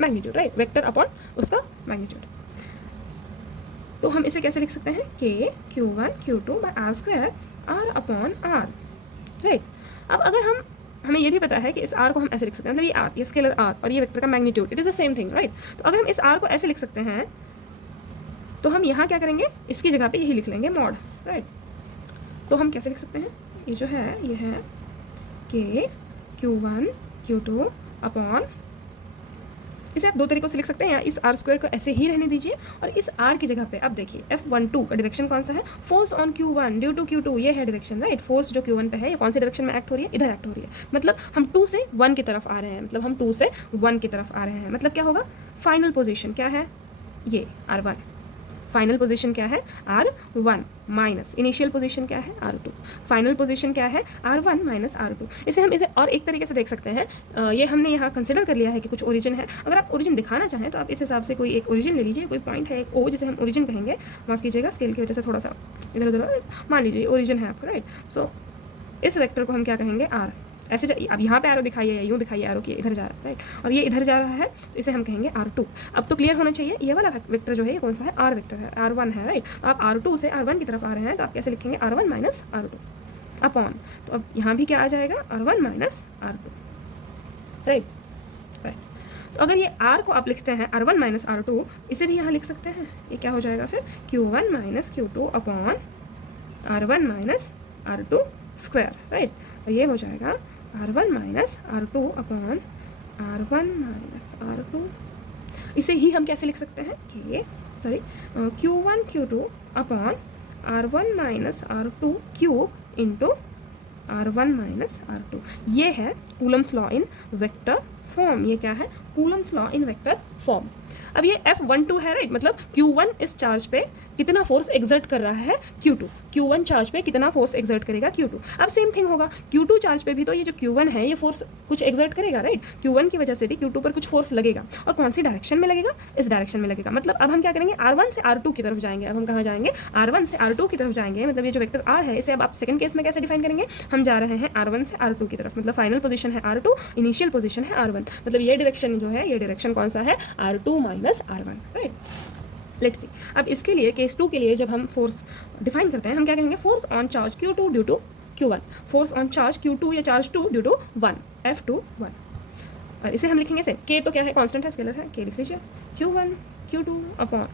magnitude, right. Vector upon उसका मैग्नीट्यूड। तो हम इसे कैसे लिख सकते हैं, K Q1 Q2 by R² R upon R, right. अब अगर हमें ये भी पता है कि इस R को हम ऐसे लिख सकते हैं, मतलब ये R, ये स्केलर R और ये वेक्टर का magnitude, it is the same thing, right. तो अगर हम इस R को ऐसे लिख सकते हैं तो हम यहाँ क्या करेंगे, इसकी जगह पे यही लिख लेंगे मॉड, राइट। तो हम कैसे लिख सकते हैं, ये जो है ये है K Q1 Q2 अपॉन, इसे आप दो तरीकों से लिख सकते हैं, या इस R² को ऐसे ही रहने दीजिए और इस R की जगह पे अब देखिए F12 का डायरेक्शन कौन सा है, force on Q1 due to Q2, ये है डायरेक्शन, राइट। फोर्स जो Q1 पे है ये कौन सी डायरेक्शन में एक्ट हो रही है, इधर एक्ट हो रही है। मतलब हम 2 से 1 की तरफ आ रहे हैं, मतलब हम 2 से 1 की तरफ आ रहे हैं। मतलब क्या होगा, फाइनल पोजिशन क्या है, ये R1। फाइनल पोजीशन क्या है, R1 माइनस इनिशियल पोजीशन क्या है, R2। फाइनल पोजीशन क्या है, R1 माइनस R2। इसे हम इसे और एक तरीके से देख सकते हैं। ये हमने यहाँ कंसिडर कर लिया है कि कुछ ओरिजिन है। अगर आप ओरिजिन दिखाना चाहें तो आप इस हिसाब से कोई एक ओरिजिन ले लीजिए। कोई पॉइंट है एक O, जिसे हम ओरिजिन कहेंगे, माफ़ कीजिएगा स्केल की वजह से थोड़ा सा इधर उधर, मान लीजिए ओरिजिन है आपका, राइट। सो इस वेक्टर को हम क्या कहेंगे, R। ऐसे अब यहाँ पे एरो दिखाइए, यूँ दिखाइए एरो कि इधर जा रहा है, राइट। और ये इधर जा रहा है तो इसे हम कहेंगे R2। अब तो क्लियर होना चाहिए, ये वाला वेक्टर जो है ये कौन सा है, R वेक्टर है, R1 है, राइट। तो आप R2 से R1 की तरफ आ रहे हैं तो आप कैसे लिखेंगे, R1 माइनस R2 अपॉन, तो अब यहाँ भी क्या आ जाएगा, R1 माइनस R2, राइट। तो अगर ये R को आप लिखते हैं R1 माइनस R2, इसे भी यहाँ लिख सकते हैं। ये क्या हो जाएगा फिर, Q1 minus Q2 upon R1 minus R2 square, right. और ये हो जाएगा R1 minus R2 upon R1 minus R2। इसे ही हम कैसे लिख सकते हैं कि Q1 Q2 upon R1 minus R2 cube into R1 minus R2। ये है Coulomb's law in vector form. ये क्या है, Coulomb's law in vector form. अब ये F12 है, राइट। मतलब Q1 इस चार्ज पे कितना फोर्स एक्सर्ट कर रहा है, Q2। Q1 चार्ज पे कितना फोर्स एक्सर्ट करेगा, Q2। अब सेम थिंग होगा Q2 चार्ज पे भी, तो ये जो Q1 है ये फोर्स कुछ एक्सर्ट करेगा, राइट। Q1 की वजह से भी Q2 पर कुछ फोर्स लगेगा, और कौन सी डायरेक्शन में लगेगा, इस डायरेक्शन में लगेगा। मतलब अब हम क्या करेंगे, R1 से R2 की तरफ जाएंगे। अब हम कहाँ जाएंगे, R1 से R2 की तरफ जाएंगे। मतलब ये जो वेक्टर R है इसे अब आप सेकंड केस में कैसे डिफाइन करेंगे, हम जा रहे हैं R1 से R2 की तरफ। मतलब फाइनल पोजीशन है R2, इनिशियल पोजीशन है R1। मतलब ये डायरेक्शन जो है, ये डायरेक्शन कौन सा है, R2 minus R1, right. Let's see. अब इसके लिए केस 2 के लिए जब हम फोर्स डिफाइन करते हैं, हम क्या कहेंगे, force on charge Q2 due to Q1, force on charge Q2 या चार्ज 2 ड्यू टू 1, F21। और इसे हम लिखेंगे सेम, K तो क्या है, कांस्टेंट है, स्केलर है, K लिख लीजिए, Q1 Q2 अपॉन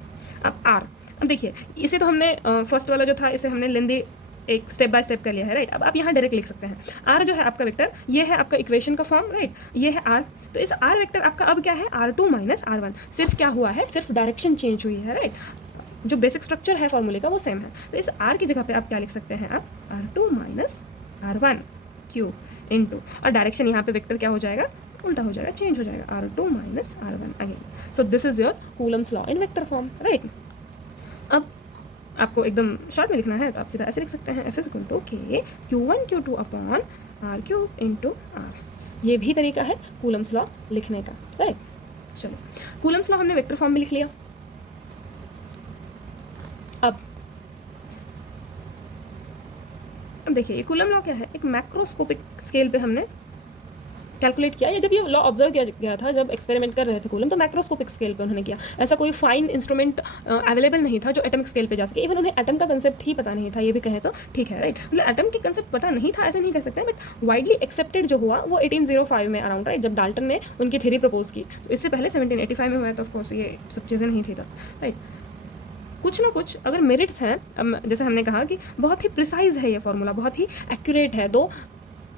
अब R। अब देखिए इसे तो हमने फर्स्ट वाला जो था इसे हमने लेंदी एक स्टेप बाय स्टेप कर लिया है, राइट। अब आप यहाँ डायरेक्ट लिख सकते हैं आर जो है आपका वेक्टर, ये है आपका इक्वेशन का फॉर्म, राइट, ये है आर। तो इस आर वेक्टर आपका अब क्या है, R2 माइनस R1। सिर्फ क्या हुआ है, सिर्फ डायरेक्शन चेंज हुई है, राइट। जो बेसिक स्ट्रक्चर है फॉर्मूले का वो सेम है। तो इस आर की जगह पे आप क्या लिख सकते हैं, आप R2 minus R1 Q into, और डायरेक्शन यहाँ पे वेक्टर क्या हो जाएगा, उल्टा हो जाएगा, चेंज हो जाएगा, R2 minus R1 again. So this is your Coulomb's law in vector form, right. अब आपको एकदम शॉर्ट में लिखना है तो आप सीधा ऐसे लिख सकते हैं, F is equal to K Q1 Q2 upon R cube into R। ये भी तरीका है कूलम्स लॉ लिखने का, राइट। चलो, कूलम्स लॉ हमने वेक्टर फॉर्म में लिख लिया। अब देखिए ये कूलम लॉ क्या है, एक मैक्रोस्कोपिक स्केल पे हमने कैलकुलेट किया। या जब ये लॉ ऑब्जर्व किया गया था, जब एक्सपेरिमेंट कर रहे थे कूलम, तो मैक्रोस्कोपिक स्केल पे उन्होंने किया। ऐसा कोई फाइन इंस्ट्रूमेंट अवेलेबल नहीं था जो एटमिक स्केल पे जा सके। इवन उन्हें एटम का कंसेप्ट ही पता नहीं था, ये भी कहें तो ठीक है, राइट। मतलब एटम के कंसेप्ट पता नहीं था ऐसे नहीं कह सकते, बट वाइडली एक्सेप्टेड जो हुआ वो 1805 में अराउंड, राइट, जब डाल्टन ने उनकी थ्योरी प्रपोज की। तो इससे पहले 1785 में हुआ, तो ऑफकोर्स ये सब चीज़ें नहीं थी तब, राइट। कुछ ना कुछ अगर मेरिट्स हैं, जैसे हमने कहा कि बहुत ही प्रिसाइज है ये फॉर्मूला, बहुत ही एक्यूरेट है, दो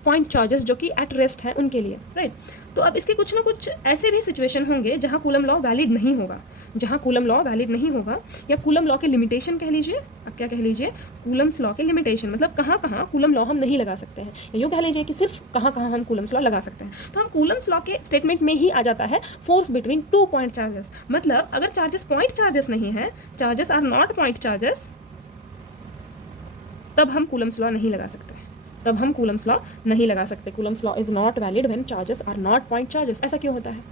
पॉइंट चार्जेस जो कि एट रेस्ट हैं उनके लिए, राइट। तो अब इसके कुछ ना कुछ ऐसे भी सिचुएशन होंगे जहाँ कूलम लॉ वैलिड नहीं होगा, जहाँ कूलम लॉ वैलिड नहीं होगा, या कूलम लॉ के लिमिटेशन कह लीजिए, अब क्या कह लीजिए, कूलम्स लॉ के लिमिटेशन, मतलब कहाँ कहाँ कूलम लॉ हम नहीं लगा सकते हैं, या यूँ कह लीजिए कि सिर्फ कहाँ कहाँ हम कूलम्स लॉ लगा सकते हैं। तो हम कूलम्स लॉ के स्टेटमेंट में ही आ जाता है फोर्स बिटवीन 2 पॉइंट चार्जेस। मतलब अगर चार्जेस पॉइंट चार्जेस नहीं है, charges are not point charges, तब हम कूलम्स लॉ नहीं लगा सकते, तब हम कूलम्स लॉ नहीं लगा सकते। Coulomb's law is not valid when charges are not point charges. ऐसा क्यों होता है?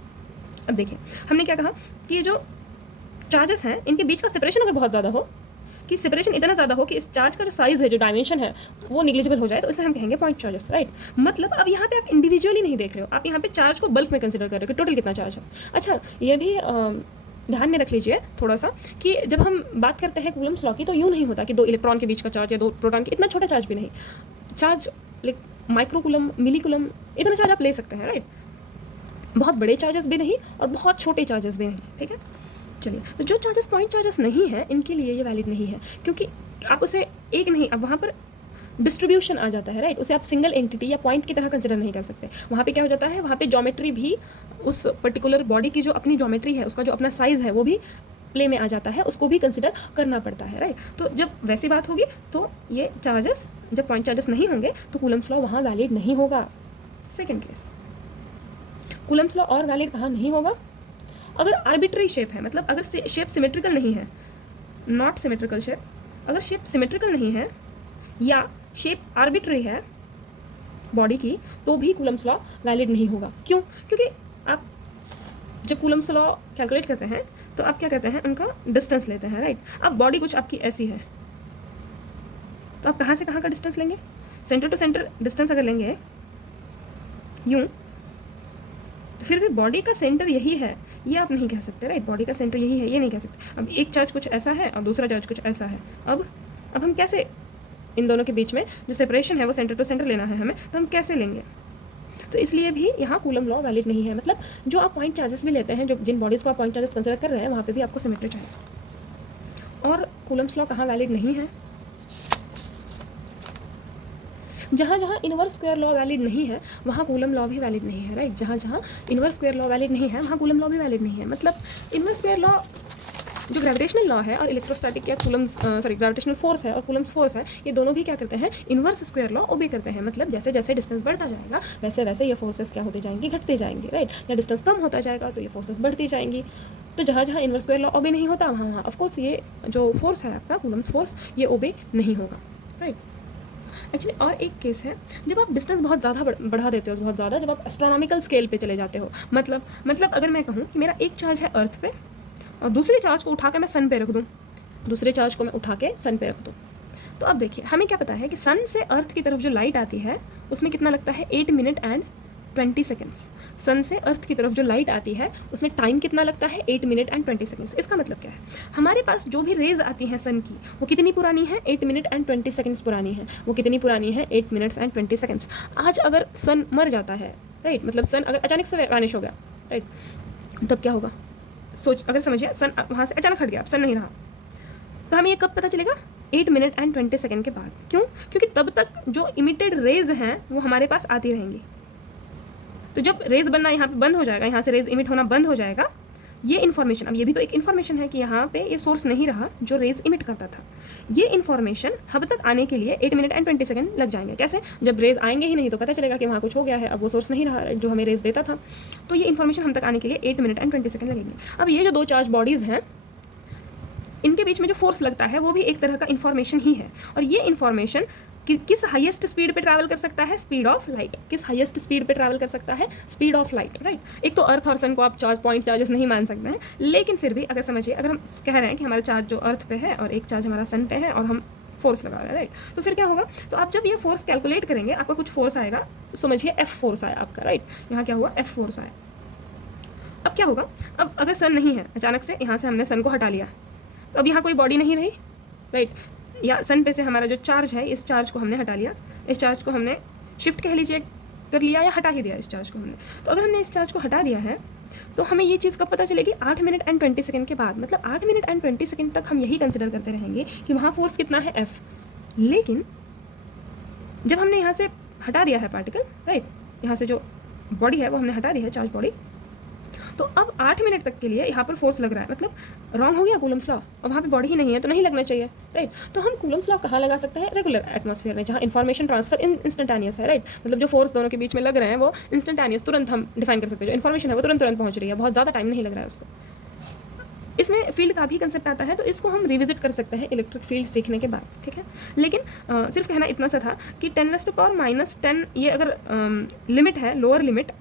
अब देखिए, हमने क्या कहा कि ये जो चार्जेस हैं इनके बीच का सेपरेशन अगर बहुत ज़्यादा हो, कि सेपरेशन इतना ज़्यादा हो कि इस चार्ज का जो साइज़ है, जो डायमेंशन है, वो निग्लिजिबल हो जाए, तो इसे हम कहेंगे पॉइंट चार्जेस, राइट। मतलब अब यहाँ पे आप इंडिविजुअली नहीं देख रहे हो, आप यहाँ पे चार्ज को बल्क में कंसिडर कर रहे हो कि टोटल कितना चार्ज है। अच्छा, ये भी ध्यान में रख लीजिए थोड़ा सा कि जब हम बात करते हैं कूलम्स लॉ की, तो यूँ नहीं होता कि 2 इलेक्ट्रॉन के बीच का चार्ज या 2 प्रोटॉन के, इतना छोटा चार्ज भी नहीं। चार्ज लाइक माइक्रोकूलम, मिलीकूलम, इतना चार्ज आप ले सकते हैं, राइट। बहुत बड़े चार्जेस भी नहीं और बहुत छोटे चार्जेस भी नहीं, ठीक है। चलिए, तो जो चार्जेस पॉइंट चार्जेस नहीं है, इनके लिए ये वैलिड नहीं है, क्योंकि आप उसे एक नहीं, अब वहाँ पर डिस्ट्रीब्यूशन आ जाता है, राइट। उसे आप सिंगल एंटिटी या पॉइंट की तरह कंसिडर नहीं कर सकते। वहाँ पे क्या हो जाता है, वहाँ पे ज्योमेट्री भी, उस पर्टिकुलर बॉडी की जो अपनी ज्योमेट्री है, उसका जो अपना साइज़ है, वो भी प्ले में आ जाता है, उसको भी कंसिडर करना पड़ता है, राइट। तो जब वैसी बात होगी तो ये चार्जेस, जब पॉइंट चार्जेस नहीं होंगे तो कूलम्स लॉ वहाँ वैलिड नहीं होगा। सेकेंड केस, कूलम्स लॉ और वैलिड कहाँ नहीं होगा, अगर आर्बिट्री शेप है, मतलब अगर शेप सिमेट्रिकल नहीं है, नॉट सिमेट्रिकल शेप, अगर शेप सिमेट्रिकल नहीं है या शेप आर्बिट्री है बॉडी की, तो भी कूलम्स लॉ वैलिड नहीं होगा। क्यों? क्योंकि आप जब कूलम्स लॉ कैलकुलेट करते हैं तो आप क्या कहते हैं, उनका डिस्टेंस लेते हैं, राइट। अब बॉडी कुछ आपकी ऐसी है, तो आप कहाँ से कहाँ का डिस्टेंस लेंगे, सेंटर टू सेंटर डिस्टेंस अगर लेंगे यूँ, तो फिर भी बॉडी का सेंटर यही है, ये आप नहीं कह सकते, राइट। बॉडी का सेंटर यही है, ये नहीं कह सकते। अब एक चार्ज कुछ ऐसा है और दूसरा चार्ज कुछ ऐसा है, अब हम कैसे इन दोनों के बीच में जो सेपरेशन है वो सेंटर टू सेंटर लेना है हमें, तो हम कैसे लेंगे? तो इसलिए भी यहाँ कूलम लॉ वैलिड नहीं है। मतलब जो आप पॉइंट चार्जेस भी लेते हैं, जो जिन बॉडीज़ को आप पॉइंट चार्जेस कंसिडर कर रहे हैं, वहाँ पे भी आपको सिमेट्री चाहिए। और कूलम्स लॉ कहाँ वैलिड नहीं है, जहाँ जहाँ इनवर्स स्क्वायर लॉ वैलिड नहीं है वहाँ कूलम लॉ भी वैलिड नहीं है, राइट। जहाँ जहाँ इनवर्स स्क्वायर लॉ वैलिड नहीं है वहाँ कूलम लॉ भी वैलिड नहीं है। मतलब इनवर्स स्क्वायर लॉ जो ग्रेविटेशनल लॉ है और इलेक्ट्रोस्टैटिक या कूलम्स ग्रेविटेशनल फोर्स है और कूलम्स फोर्स है, ये दोनों भी क्या करते हैं, इनवर्स स्क्वायर लॉ ओबे करते हैं। मतलब जैसे जैसे डिस्टेंस बढ़ता जाएगा वैसे वैसे ये फोर्सेस क्या होते जाएंगे, घटते जाएंगे, राइट। या डिस्टेंस कम होता जाएगा तो ये फोर्सेस बढ़ती जाएंगी। तो जहाँ जहाँ इनवर्स स्क्वायर लॉ ओबे नहीं होता वहाँ वहाँ ऑफकोर्स ये जो फोर्स है आपका कूलम्स फोर्स, ये ओबे नहीं होगा, राइट। एक्चुअली और एक केस है, जब आप डिस्टेंस बहुत ज़्यादा बढ़ा देते हो, बहुत ज़्यादा, जब आप एस्ट्रोनॉमिकल स्केल पे चले जाते हो। मतलब अगर मैं कहूँ कि मेरा एक चार्ज है अर्थ पे और दूसरे चार्ज को उठा के मैं सन पे रख दूँ, दूसरे चार्ज को मैं उठा के सन पे रख दूँ, तो अब देखिए हमें क्या पता है कि सन से अर्थ की तरफ जो लाइट आती है उसमें कितना लगता है, 8 मिनट एंड 20 सेकेंड्स। सन से अर्थ की तरफ जो लाइट आती है उसमें टाइम कितना लगता है, 8 मिनट एंड 20 सेकेंड्स। इसका मतलब क्या है, हमारे पास जो भी रेज आती हैं सन की, वो कितनी पुरानी है, 8 मिनट एंड 20 सेकेंड्स पुरानी है। वो कितनी पुरानी है, 8 मिनट्स एंड 20 सेकेंड्स। आज अगर सन मर जाता है, राइट, मतलब सन अगर अचानक से वैनिश हो गया, राइट, तब क्या होगा, अगर समझिए सन वहाँ से अचानक हट गया, अब सन नहीं रहा, तो हमें ये कब पता चलेगा, 8 मिनट एंड 20 सेकेंड के बाद। क्यों? क्योंकि तब तक जो इमिटेड रेज हैं वो हमारे पास आती रहेंगी। तो जब रेज बनना यहाँ पे बंद हो जाएगा, यहाँ से रेज इमिट होना बंद हो जाएगा, ये इन्फॉर्मेशन, अब ये भी तो एक इन्फॉर्मेशन है कि यहाँ पे ये सोर्स नहीं रहा जो रेज इमिट करता था। ये इन्फॉर्मेशन हब तक आने के लिए 8 मिनट एंड 20 सेकंड लग जाएंगे। कैसे? जब रेज आएंगे ही नहीं तो पता चलेगा कि वहाँ कुछ हो गया है, अब वो सोर्स नहीं रहा जो हमें रेज देता था। तो ये इन्फॉर्मेशन हम तक आने के लिए 8 मिनट एंड 20 सेकंड लगेंगे। अब ये जो दो चार्ज बॉडीज़ हैं, इनके बीच में जो फोर्स लगता है वो भी एक तरह का इन्फॉर्मेशन ही है। और ये इन्फॉर्मेशन किस हाईएस्ट स्पीड पे ट्रैवल कर सकता है? Speed of light. किस हाईएस्ट स्पीड पे ट्रैवल कर सकता है? Speed of light, right. एक तो अर्थ और सन को आप चार्ज पॉइंट चार्जेस नहीं मान सकते हैं, लेकिन फिर भी अगर समझिए, अगर हम कह रहे हैं कि हमारा चार्ज जो अर्थ पे है और एक चार्ज हमारा सन पे है और हम फोर्स लगा रहे हैं, राइट, तो फिर क्या होगा? तो आप जब ये फोर्स कैलकुलेट करेंगे, आपका कुछ फोर्स आएगा, समझिए एफ फोर्स आया आपका, राइट। यहाँ क्या हुआ? एफ फोर्स आया। अब क्या होगा? अब अगर सन नहीं है, अचानक से यहाँ से हमने सन को हटा लिया, तो अब यहाँ कोई बॉडी नहीं रही, राइट। या सन पे से हमारा जो चार्ज है, इस चार्ज को हमने हटा लिया, इस चार्ज को हमने शिफ्ट कह लीजिए कर लिया या हटा ही दिया इस चार्ज को हमने। तो अगर हमने इस चार्ज को हटा दिया है तो हमें ये चीज़ कब पता चलेगी? 8 मिनट एंड 20 सेकंड के बाद। मतलब 8 मिनट एंड 20 सेकंड तक हम यही कंसिडर करते रहेंगे कि वहाँ फोर्स कितना है? एफ। लेकिन जब हमने यहाँ से हटा दिया है पार्टिकल, राइट, यहाँ से जो बॉडी है वो हमने हटा दी है, चार्ज बॉडी, तो अब 8 मिनट तक के लिए यहाँ पर फोर्स लग रहा है। मतलब रॉन्ग हो गया कूलम्स लॉ, और वहाँ पे बॉडी ही नहीं है तो नहीं लगना चाहिए, राइट। तो हम कूलम्स लॉ कहाँ लगा सकते हैं? रेगुलर एटमॉस्फेयर में, जहाँ इन्फॉर्मेशन ट्रांसफर इंस्टेंटेनियस है, राइट। मतलब जो फोर्स दोनों के बीच में लग रहे हैं वो इंस्टेंटेनियस, तुरंत हम डिफाइन कर सकते हैं। जो इन्फॉर्मेशन है वो तुरंत पहुँच रही है, बहुत ज़्यादा टाइम नहीं लग रहा है उसको। इसमें फील्ड का भी कंसेप्ट आता है, तो इसको हम रिविजिट कर सकते हैं इलेक्ट्रिक फील्ड सीखने के बाद, ठीक है। लेकिन सिर्फ कहना इतना सा था कि 10⁻⁻10 ये अगर लिमिट है, लोअर लिमिट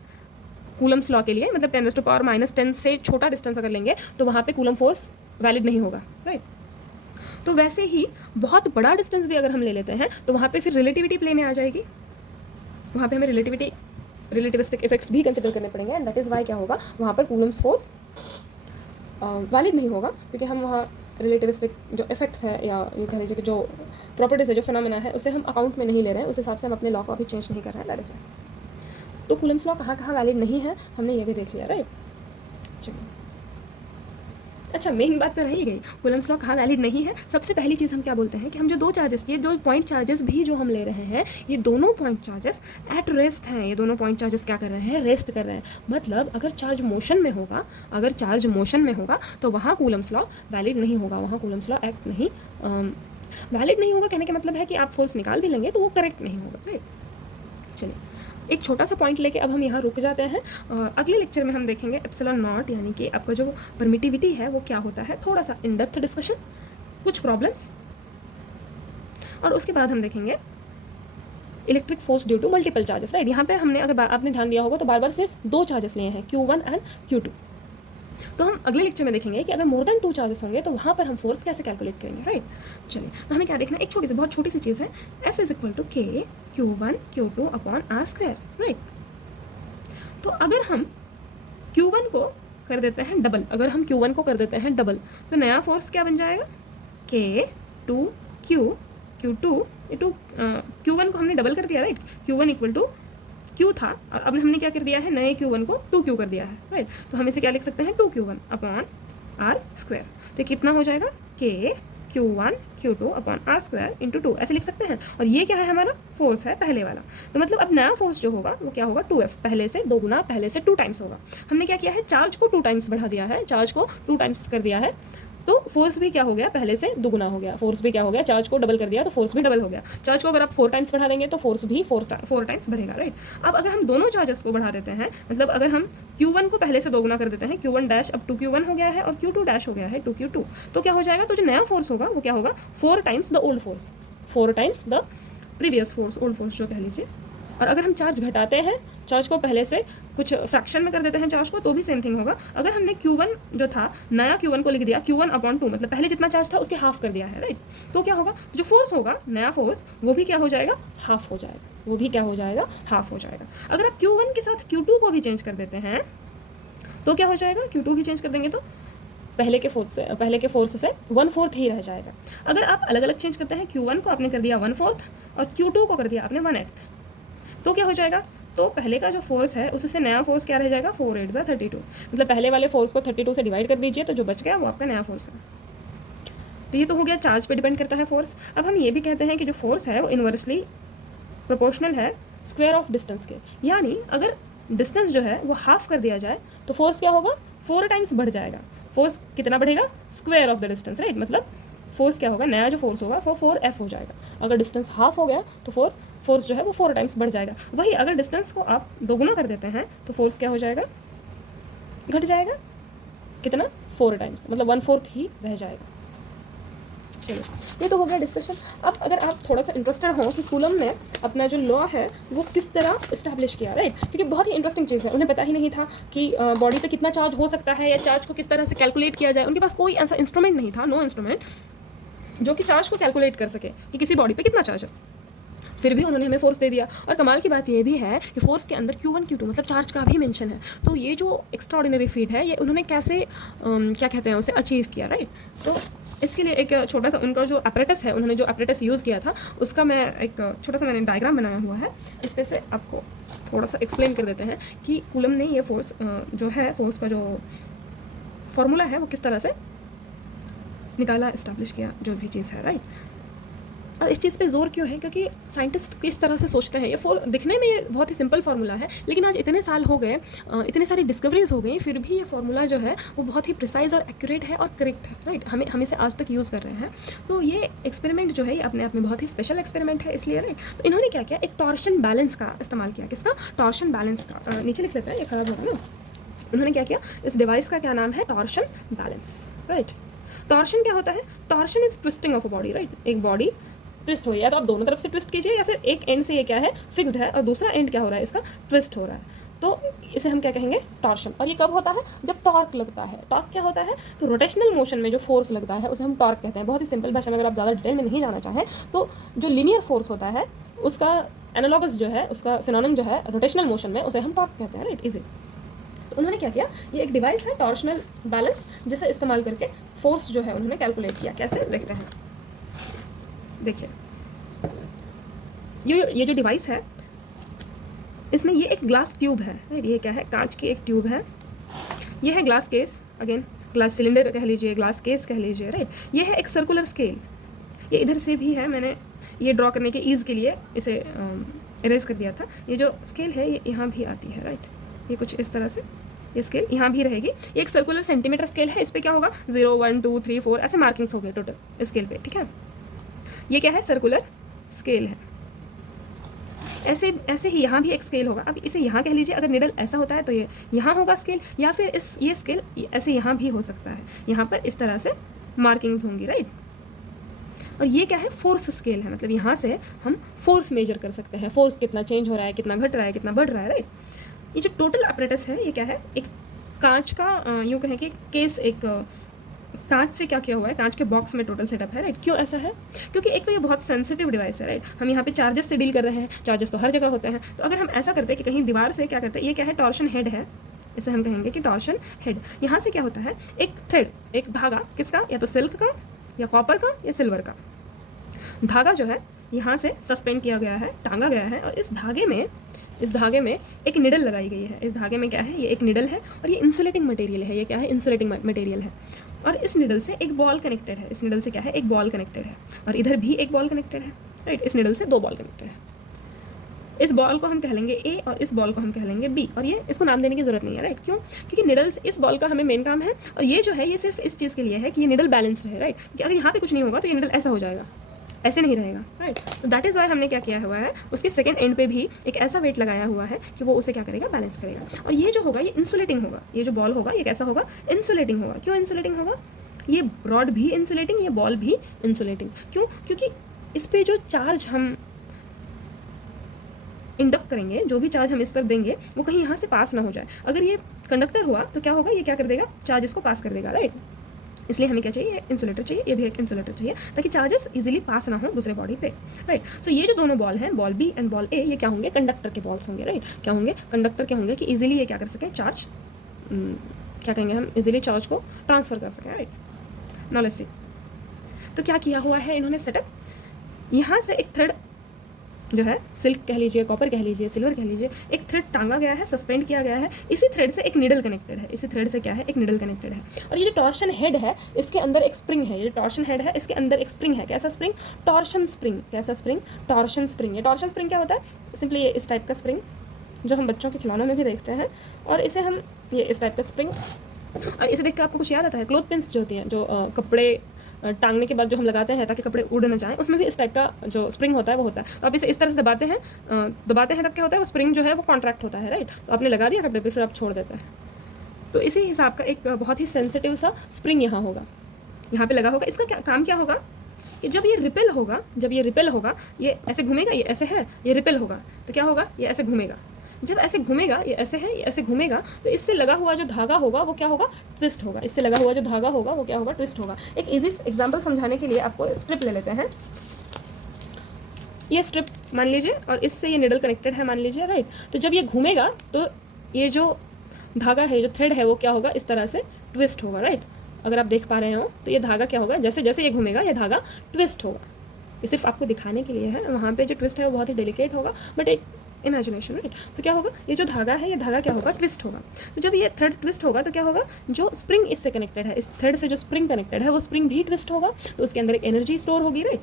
कूलम्स लॉ के लिए, मतलब 10⁻⁻10 से छोटा डिस्टेंस अगर लेंगे तो वहाँ पे कूलम फोर्स वैलिड नहीं होगा, राइट। तो वैसे ही बहुत बड़ा डिस्टेंस भी अगर हम ले लेते हैं तो वहाँ पे फिर रिलेटिविटी प्ले में आ जाएगी। वहाँ पे हमें रिलेटिविस्टिक इफेक्ट्स भी कंसिडर करने पड़ेंगे, एंड दैट इज़ वाई क्या होगा, वहाँ पर कूलम्स फोर्स वैलिड नहीं होगा, क्योंकि हम वहाँ रिलेटिविस्टिक जो इफेक्ट्स हैं, या ये कह लीजिए कि जो प्रॉपर्टीज़ है, जो फिनोमेना है, उसे हम अकाउंट में नहीं ले रहे हैं, उस हिसाब से हम अपने लॉ को अभी चेंज नहीं कर रहे हैं, दैट इज़ वाई। तो कूलम्स लॉ कहाँ कहाँ वैलिड नहीं है हमने ये भी देख लिया, राइट। चलिए, अच्छा मेन बात तो रही गई, कूलम्स लॉ कहाँ वैलिड नहीं है। सबसे पहली चीज़ हम क्या बोलते हैं कि हम जो दो चार्जेस, ये दो पॉइंट चार्जेस भी जो हम ले रहे हैं, ये दोनों पॉइंट चार्जेस एट रेस्ट हैं। ये दोनों पॉइंट चार्जेस क्या कर रहे हैं? रेस्ट कर रहे हैं। मतलब अगर चार्ज मोशन में होगा, तो वहाँ कूलम्स लॉ वैलिड नहीं होगा, वहाँ कूलम्स लॉ एक्ट नहीं वैलिड नहीं होगा। कहने का मतलब है कि आप फोर्स निकाल भी लेंगे तो वो करेक्ट नहीं होगा, राइट। चलिए, एक छोटा सा पॉइंट लेके अब हम यहाँ रुक जाते हैं। अगले लेक्चर में हम देखेंगे एप्सिलॉन नॉट, यानी कि आपका जो परमिटिविटी है वो क्या होता है, थोड़ा सा इन डेप्थ डिस्कशन, कुछ प्रॉब्लम्स, और उसके बाद हम देखेंगे electric force due to multiple charges, right. यहाँ पे हमने, अगर आपने ध्यान दिया होगा तो बार बार सिर्फ दो चार्जेस लिए हैं, Q1 एंड Q2। तो हम अगले लेक्चर में देखेंगे कि अगर मोर देन 2 चार्जेस होंगे तो वहाँ पर हम फोर्स कैसे कैलकुलेट करेंगे, राइट। चलिए, तो हमें क्या देखना है, एक छोटी सी, बहुत छोटी सी चीज़ है, F = K Q1 Q2 upon R², right. तो अगर हम Q1 को कर देते हैं डबल, तो नया फोर्स क्या बन जाएगा? K2Q Q2 Q1 को हमने डबल कर दिया, राइट। Q1 = Q था, और अब हमने क्या कर दिया है, नए Q1 को 2Q कर दिया है, राइट। तो हम इसे क्या लिख सकते हैं, 2Q1 अपॉन R²। तो कितना हो जाएगा? K Q1 Q2 upon R² into 2, ऐसे लिख सकते हैं। और ये क्या है, हमारा फोर्स है पहले वाला। तो मतलब अब नया फोर्स जो होगा वो क्या होगा, 2F, पहले से 2 गुना, पहले से 2 टाइम्स होगा। हमने क्या किया है, चार्ज को 2 टाइम्स बढ़ा दिया है, चार्ज को 2 टाइम्स कर दिया है, तो फोर्स भी क्या हो गया, पहले से दुगुना हो गया। फोर्स भी क्या हो गया, चार्ज को डबल कर दिया तो फोर्स भी डबल हो गया। चार्ज को अगर आप 4 टाइम्स बढ़ा देंगे तो फोर्स भी 4 टाइम्स बढ़ेगा, राइट। अब अगर हम दोनों चार्जेस को बढ़ा देते हैं, मतलब अगर हम Q1 को पहले से दोगुना कर देते हैं, Q1 डैश अब 2Q1 हो गया है और Q2 डैश हो गया है 2Q2, तो क्या हो जाएगा, तो जो नया फोर्स होगा वो क्या होगा, 4 times the old force, 4 times the previous force, old force जो कह लीजिए। और अगर हम चार्ज घटाते हैं, चार्ज को पहले से कुछ फ्रैक्शन में कर देते हैं चार्ज को, तो भी सेम थिंग होगा। अगर हमने Q1 जो था, नया Q1 को लिख दिया Q1 अपॉन 2, मतलब पहले जितना चार्ज था उसके हाफ कर दिया है, राइट। तो क्या होगा, जो फोर्स होगा, नया फोर्स, वो भी क्या हो जाएगा, हाफ हो जाएगा, हाफ हो जाएगा। अगर आप Q1 के साथ Q2 को भी चेंज कर देते हैं तो क्या हो जाएगा, Q2 भी चेंज कर देंगे तो पहले के फोर्स से 1/4 ही रह जाएगा। अगर आप अलग अलग चेंज करते हैं, Q1 को आपने कर दिया 1/4 और Q2 को कर दिया आपने 1/8, तो क्या हो जाएगा, तो पहले का जो फोर्स है उससे नया फोर्स क्या रह जाएगा, 4×8 = 32। मतलब पहले वाले फोर्स को 32 से डिवाइड कर दीजिए तो जो बच गया वो आपका नया फोर्स है। तो ये तो हो गया चार्ज पे डिपेंड करता है फोर्स। अब हम ये भी कहते हैं कि जो फोर्स है वो इन्वर्सली प्रोपोर्शनल है स्क्वायर ऑफ डिस्टेंस के, यानी अगर डिस्टेंस जो है वो हाफ कर दिया जाए तो फोर्स क्या होगा, 4 टाइम्स बढ़ जाएगा। फोर्स कितना बढ़ेगा, square of the distance, right. मतलब फोर्स क्या होगा, नया जो फोर्स होगा वो 4F हो जाएगा। अगर डिस्टेंस हाफ हो गया तो फोर्स जो है वो 4 टाइम्स बढ़ जाएगा। वही अगर डिस्टेंस को आप दोगुना कर देते हैं तो फोर्स क्या हो जाएगा, घट जाएगा। कितना, 4 टाइम्स, मतलब 1/4 ही रह जाएगा। चलो, ये तो हो गया डिस्कशन। अब अगर आप थोड़ा सा इंटरेस्टेड हो कि कूलम ने अपना जो लॉ है वो किस तरह इस्टेब्लिश किया, राइट, क्योंकि बहुत ही इंटरेस्टिंग चीज़ है। उन्हें पता ही नहीं था कि बॉडी पे कितना चार्ज हो सकता है या चार्ज को किस तरह से कैलकुलेट किया जाए। उनके पास कोई ऐसा इंस्ट्रूमेंट नहीं था, नो इंस्ट्रूमेंट जो कि चार्ज को कैलकुलेट कर सके कि किसी बॉडी पे कितना चार्ज है। फिर भी उन्होंने हमें फोर्स दे दिया। और कमाल की बात ये भी है कि फोर्स के अंदर Q1 Q2 मतलब चार्ज का भी मेंशन है। तो ये जो एक्स्ट्राऑर्डिनरी फीट है ये उन्होंने कैसे क्या कहते हैं उसे अचीव किया, राइट। तो इसके लिए एक छोटा सा उनका जो अपरेटस है, उन्होंने जो अपरेटस यूज़ किया था उसका मैं एक छोटा सा मैंने डायग्राम बनाया हुआ है। इस पे से आपको थोड़ा सा एक्सप्लेन कर देते हैं कि कूलम ने ये फोर्स जो है, फोर्स का जो फॉर्मूला है वो किस तरह से निकाला, इस्टेब्लिश किया, जो भी चीज़ है, राइट। और इस चीज़ पे जोर क्यों है, क्योंकि साइंटिस्ट किस तरह से सोचते हैं। ये दिखने में ये बहुत ही सिंपल फार्मूला है, लेकिन आज इतने साल हो गए, इतनी सारी डिस्कवरीज हो गई, फिर भी ये फार्मूला जो है वो बहुत ही प्रिसाइज और एक्यूरेट है और करेक्ट है, राइट। हम इसे आज तक यूज़ कर रहे हैं। तो ये एक्सपेरिमेंट जो है ये अपने आप में बहुत ही स्पेशल एक्सपेरिमेंट है, इसलिए, राइट। तो इन्होंने क्या किया, एक टॉर्शन बैलेंस का इस्तेमाल किया। किसका, टॉर्शन बैलेंस का। नीचे लिख लेते हैं, ये खराब हो रहा है ना। उन्होंने क्या किया, इस डिवाइस का क्या नाम है, टॉर्शन बैलेंस, राइट। टॉर्शन क्या होता है, torsion is twisting of a body, right. एक बॉडी ट्विस्ट हो रही है तो आप दोनों तरफ से ट्विस्ट कीजिए, या फिर एक एंड से ये क्या है, फिक्स्ड है, और दूसरा एंड क्या हो रहा है, इसका ट्विस्ट हो रहा है। तो इसे हम क्या कहेंगे, टॉर्शन। और ये कब होता है, जब टॉर्क लगता है। टॉर्क क्या होता है, तो रोटेशनल मोशन में जो फोर्स लगता है उसे हम टॉर्क कहते हैं। बहुत ही सिंपल भाषा में, अगर आप ज़्यादा डिटेल में नहीं जाना चाहें तो जो लीनियर फोर्स होता है उसका एनालॉगस जो है, उसका सिनोनिम जो है रोटेशनल मोशन में, उसे हम टॉर्क कहते हैं, राइट, इजी। तो उन्होंने क्या किया, ये एक डिवाइस है टॉर्शनल बैलेंस, जिसे इस्तेमाल करके फोर्स जो है उन्होंने कैलकुलेट किया। कैसे, देखते हैं। देखिए, ये जो डिवाइस है इसमें ये एक ग्लास ट्यूब है, राइट। ये क्या है, कांच की एक ट्यूब है। ये है glass case, again glass cylinder कह लीजिए, ग्लास केस कह लीजिए, राइट। ये है एक सर्कुलर स्केल, ये इधर से भी है, मैंने ये ड्रॉ करने के ईज़ के लिए इसे इरेज कर दिया था। ये जो स्केल है ये यहाँ भी आती है, राइट। ये कुछ इस तरह से ये स्केल यहाँ भी रहेगी। ये एक सर्कुलर सेंटीमीटर स्केल है। इस पर क्या होगा, 0 1 2 3 4 ऐसे मार्किंग्स हो गए टोटल स्केल पे, ठीक है। ये क्या है, सर्कुलर स्केल है। ऐसे ही यहाँ भी एक स्केल होगा। अब इसे यहाँ कह लीजिए, अगर निडल ऐसा होता है तो ये यहाँ होगा स्केल, या फिर ये स्केल ऐसे यहाँ भी हो सकता है। यहाँ पर इस तरह से मार्किंग्स होंगी, राइट। और ये क्या है, फोर्स स्केल है, मतलब यहाँ से हम फोर्स मेजर कर सकते हैं, फोर्स कितना चेंज हो रहा है, कितना घट रहा है, कितना बढ़ रहा है, राइट। ये जो टोटल अपरेटस है ये क्या है, एक कांच का यूँ कहें कि केस, एक कांच से क्या किया हुआ है, कांच के बॉक्स में टोटल सेटअप है, राइट। क्यों ऐसा है, क्योंकि एक तो ये बहुत सेंसिटिव डिवाइस है, राइट। हम यहाँ पे चार्जेस से डील कर रहे हैं, चार्जेस तो हर जगह होते हैं। तो अगर हम ऐसा करते हैं कि कहीं दीवार से क्या करते हैं, ये क्या है, टॉर्शन हेड है, इसे हम कहेंगे कि टॉर्शन हेड। यहाँ से क्या होता है, एक थ्रेड, एक धागा, किसका, या तो सिल्क का, या कॉपर का, या सिल्वर का धागा जो है यहाँ से सस्पेंड किया गया है, टांगा गया है। और इस धागे में एक निडल लगाई गई है। इस धागे में क्या है, ये एक निडल है, और ये इंसुलेटिंग मटेरियल है। ये क्या है, इंसुलेटिंग मटेरियल है। और इस निडल से एक बॉल कनेक्टेड है। इस निडल से क्या है, एक बॉल कनेक्टेड है, और इधर भी एक बॉल कनेक्टेड है, राइट। इस निडल से 2 बॉल कनेक्टेड है। इस बॉल को हम कह लेंगे ए, और इस बॉल को हम कह लेंगे बी। और ये इसको नाम देने की जरूरत नहीं है, राइट। क्यों, क्योंकि निडल्स, इस बॉल का हमें मेन काम है, और ये जो है ये सिर्फ इस चीज़ के लिए है कि ये निडल बैलेंस रहे, राइट। कि अगर यहाँ पे कुछ नहीं होगा तो ये निडल ऐसा हो जाएगा, ऐसे नहीं रहेगा, राइट। तो दैट इज़ वाई हमने क्या किया हुआ है, उसके सेकंड एंड पे भी एक ऐसा वेट लगाया हुआ है कि वो उसे क्या करेगा, बैलेंस करेगा। और ये जो होगा ये इंसुलेटिंग होगा। ये जो बॉल होगा ये कैसा होगा, इंसुलेटिंग होगा। क्यों इंसुलेटिंग होगा, ये रॉड भी इंसुलेटिंग, ये बॉल भी इंसुलेटिंग। क्यों, क्योंकि इस पर जो चार्ज हम इंडक्ट करेंगे, जो भी चार्ज हम इस पर देंगे वो कहीं यहाँ से पास ना हो जाए। अगर ये कंडक्टर हुआ तो क्या होगा, ये क्या कर देगा, चार्ज इसको पास कर देगा, राइट। इसलिए हमें क्या चाहिए, इंसुलेटर चाहिए। ये भी एक इंसुलेटर चाहिए ताकि चार्जेस इजीली पास ना हो दूसरे बॉडी पे, राइट। सो ये जो दोनों बॉल हैं, बॉल बी एंड बॉल ए, ये क्या होंगे, कंडक्टर के बॉल्स होंगे, राइट। क्या होंगे, कंडक्टर के होंगे कि इजीली ये क्या कर सकें, चार्ज क्या कहेंगे हम, इजीली चार्ज को ट्रांसफ़र कर सकें, राइट। Now let's see. तो क्या किया हुआ है इन्होंने सेटअप, यहाँ से एक थ्रेड जो है सिल्क कह लीजिए, कॉपर कह लीजिए, सिल्वर कह लीजिए, एक थ्रेड टांगा गया है, सस्पेंड किया गया है, इसी थ्रेड से एक निडल कनेक्टेड है, इसी थ्रेड से क्या है, एक निडल कनेक्टेड है। और ये जो टॉर्शन हेड है इसके अंदर एक स्प्रिंग है, ये जो टॉर्शन हेड है इसके अंदर एक स्प्रिंग है। कैसा स्प्रिंग? Torsion spring. कैसा स्प्रिंग? Torsion spring. ये टॉर्शन स्प्रिंग क्या होता है? सिंपली ये इस टाइप का स्प्रिंग जो हम बच्चों के खिलौनों में भी देखते हैं, और इसे हम ये इस टाइप का स्प्रिंग, और इसे देख कर आपको कुछ याद आता है? क्लोथ पिन्स जो होती हैं, जो कपड़े टांगने के बाद जो हम लगाते हैं ताकि कपड़े उड़ न जाएं, उसमें भी इस टाइप का जो स्प्रिंग होता है वो होता है। तो आप इसे इस तरह से दबाते हैं तब क्या होता है? वो स्प्रिंग जो है वो कॉन्ट्रैक्ट होता है, राइट। तो आपने लगा दिया कपड़े पे, फिर आप छोड़ देते हैं, तो इसी हिसाब का एक बहुत ही सेंसिटिव सा स्प्रिंग यहाँ होगा, यहाँ पे लगा होगा। इसका क्या काम क्या होगा? कि जब ये रिपेल होगा, ये ऐसे घूमेगा, ये ऐसे है, ये रिपेल होगा, तो क्या होगा? ये ऐसे घूमेगा। जब ऐसे घूमेगा, ये ऐसे है, ये ऐसे घूमेगा, तो इससे लगा हुआ जो धागा होगा वो क्या होगा? ट्विस्ट होगा। इससे लगा हुआ जो धागा होगा वो क्या होगा? ट्विस्ट होगा। एक इजी एग्जांपल समझाने के लिए आपको स्ट्रिप ले लेते हैं। ये स्ट्रिप मान लीजिए, और इससे ये निडल कनेक्टेड है मान लीजिए, राइट। तो जब ये घूमेगा तो ये जो धागा है, जो थ्रेड है, वो क्या होगा? इस तरह से ट्विस्ट होगा, राइट। अगर आप देख पा रहे हो तो ये धागा क्या होगा? जैसे जैसे ये घूमेगा ये धागा ट्विस्ट होगा। ये सिर्फ आपको दिखाने के लिए है, वहाँ पे जो ट्विस्ट है वो बहुत ही डेलिकेट होगा, बट एक इमेजिनेशन, राइट। सो क्या होगा? ये जो धागा है, ये धागा क्या होगा? ट्विस्ट होगा। तो जब ये थ्रेड ट्विस्ट होगा तो क्या होगा? जो स्प्रिंग इससे कनेक्टेड है, इस थ्रेड से जो स्प्रिंग कनेक्टेड है, वो स्प्रिंग भी ट्विस्ट होगा, तो उसके अंदर एक एनर्जी स्टोर होगी, राइट।